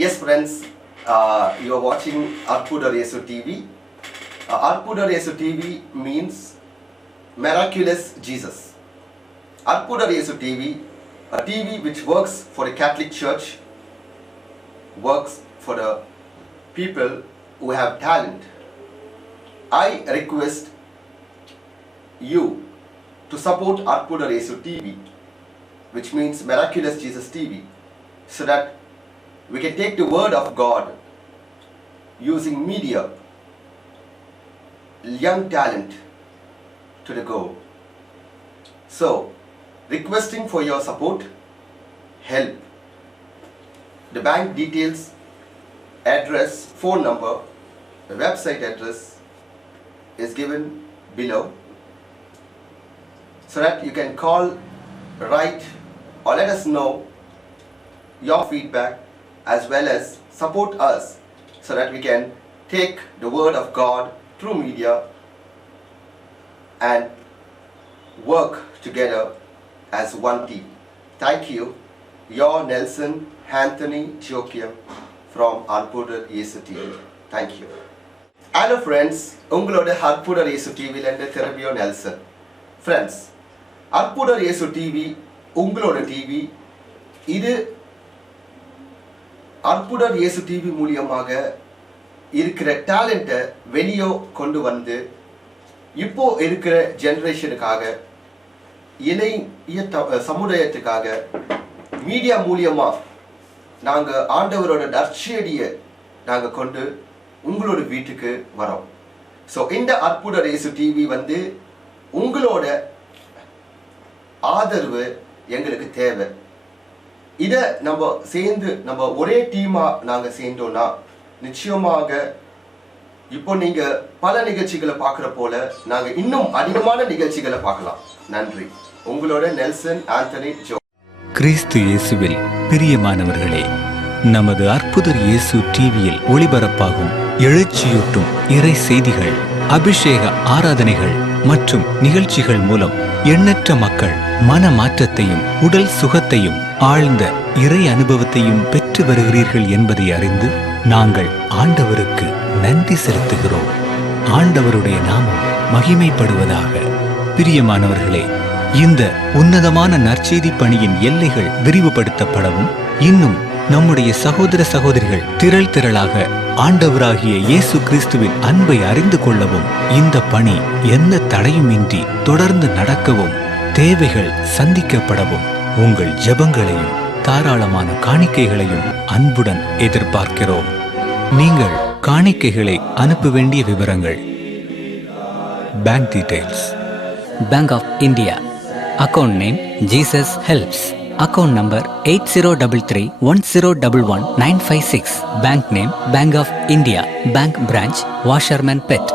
Yes, friends, you are watching Arpudar Yesu TV. Arpudar Yesu TV means Miraculous Jesus. Arpudar Yesu TV, a TV which works for the Catholic Church, works for the people who have talent. I request you to support Arpudar Yesu TV, which means Miraculous Jesus TV, so that we can take the word of God using media, young talent to the goal. So, requesting for your support, help. The bank details, address, phone number, the website address is given below, so that you can call, write, or let us know your feedback, as well as support us, so that we can take the word of God through media and work together as one team. Thank you. Your Nelson Anthony Joachim from Arpudar Yesu TV. Thank you. Hello friends, உங்களோட Arpudar Yesu TV லேருந்து திரும்பியோ Nelson. Friends, Arpudar Yesu TV உங்களோட TV. இது Arpudar Yesu TV மூலியமாக இருக்கிற டேலண்ட்டை வெளியே கொண்டு வந்து இப்போ இருக்கிற ஜெனரேஷனுக்காக, இளைய சமுதாயத்துக்காக மீடியா மூலியமா நாங்கள் ஆண்டவரோட நற்செய்தியை நாங்கள் கொண்டு உங்களோட வீட்டுக்கு வரோம். ஸோ இந்த Arpudar Yesu TV வந்து உங்களோட ஆதரவு எங்களுக்கு தேவை. இதை நம்ம சேர்ந்து நம்ம ஒரே டீமாக நாங்கள் சேர்ந்தோம்னா நிச்சயமாக இப்போ நீங்கள் பல நிகழ்ச்சிகளை பார்க்குற போல நாங்கள் இன்னும் அதிகமான நிகழ்ச்சிகளை பார்க்கலாம். நன்றி. உங்களோட நெல்சன் ஆந்தனி ஜோ. கிறிஸ்து இயேசுவில் பிரியமானவர்களே, நமது அற்புதர் இயேசு டிவியில் ஒளிபரப்பாகும் எழுச்சியூட்டும் இறை செய்திகள், அபிஷேக ஆராதனைகள் மற்றும் நிகழ்ச்சிகள் மூலம் எண்ணற்ற மக்கள் மன மாற்றத்தையும் உடல் சுகத்தையும் ஆழ்ந்த இறை அனுபவத்தையும் பெற்று வருகிறீர்கள் என்பதை அறிந்து நாங்கள் ஆண்டவருக்கு நன்றி செலுத்துகிறோம். ஆண்டவருடைய நாமம் மகிமைப்படுவதாக. பிரியமானவர்களே, இந்த உன்னதமான நற்செய்தி பணியின் எல்லைகள் விரிவுபடுத்தப்படவும், இன்னும் நம்முடைய சகோதர சகோதரிகள் திரள் திரளாக ஆண்டவராகிய இயேசு கிறிஸ்துவின் அன்பை அறிந்து கொள்ளவும், இந்த பணி எந்த தடையுமின்றி தொடர்ந்து நடக்கவும், தேவைகள் சந்திக்கப்படவும் உங்கள் ஜெபங்களையும் தாராளமான காணிக்கைகளையும் அன்புடன் எதிர்பார்க்கிறோம். நீங்கள் காணிக்கைகளை அனுப்ப வேண்டிய விவரங்கள்: bank details, Bank of India, account name Jesus Helps, account number 8033101196, bank name Bank of India, bank branch Washerman Pet.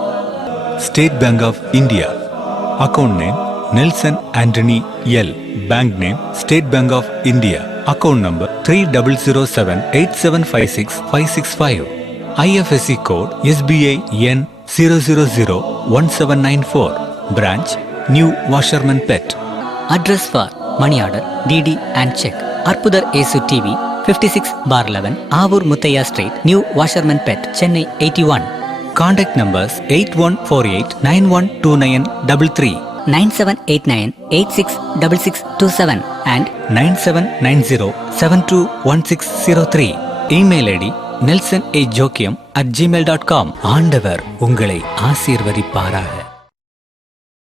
State Bank of India, account name Nelson Antony L, bank name State Bank of India, account number 300787565565, IFSC code SBI N 0001794, branch New Washerman Pet. Address for money order, DD and check. Arpudar Yesu TV, 56/11, Avur Muthaiya Street, New Washerman Pet, Chennai 81. Contact numbers 8148912933, 9789866627 and 9790721603. Email ID nelsonajoachim@gmail.com. ஆண்டவர் உங்களை ஆசீர்வதிப்பாராக.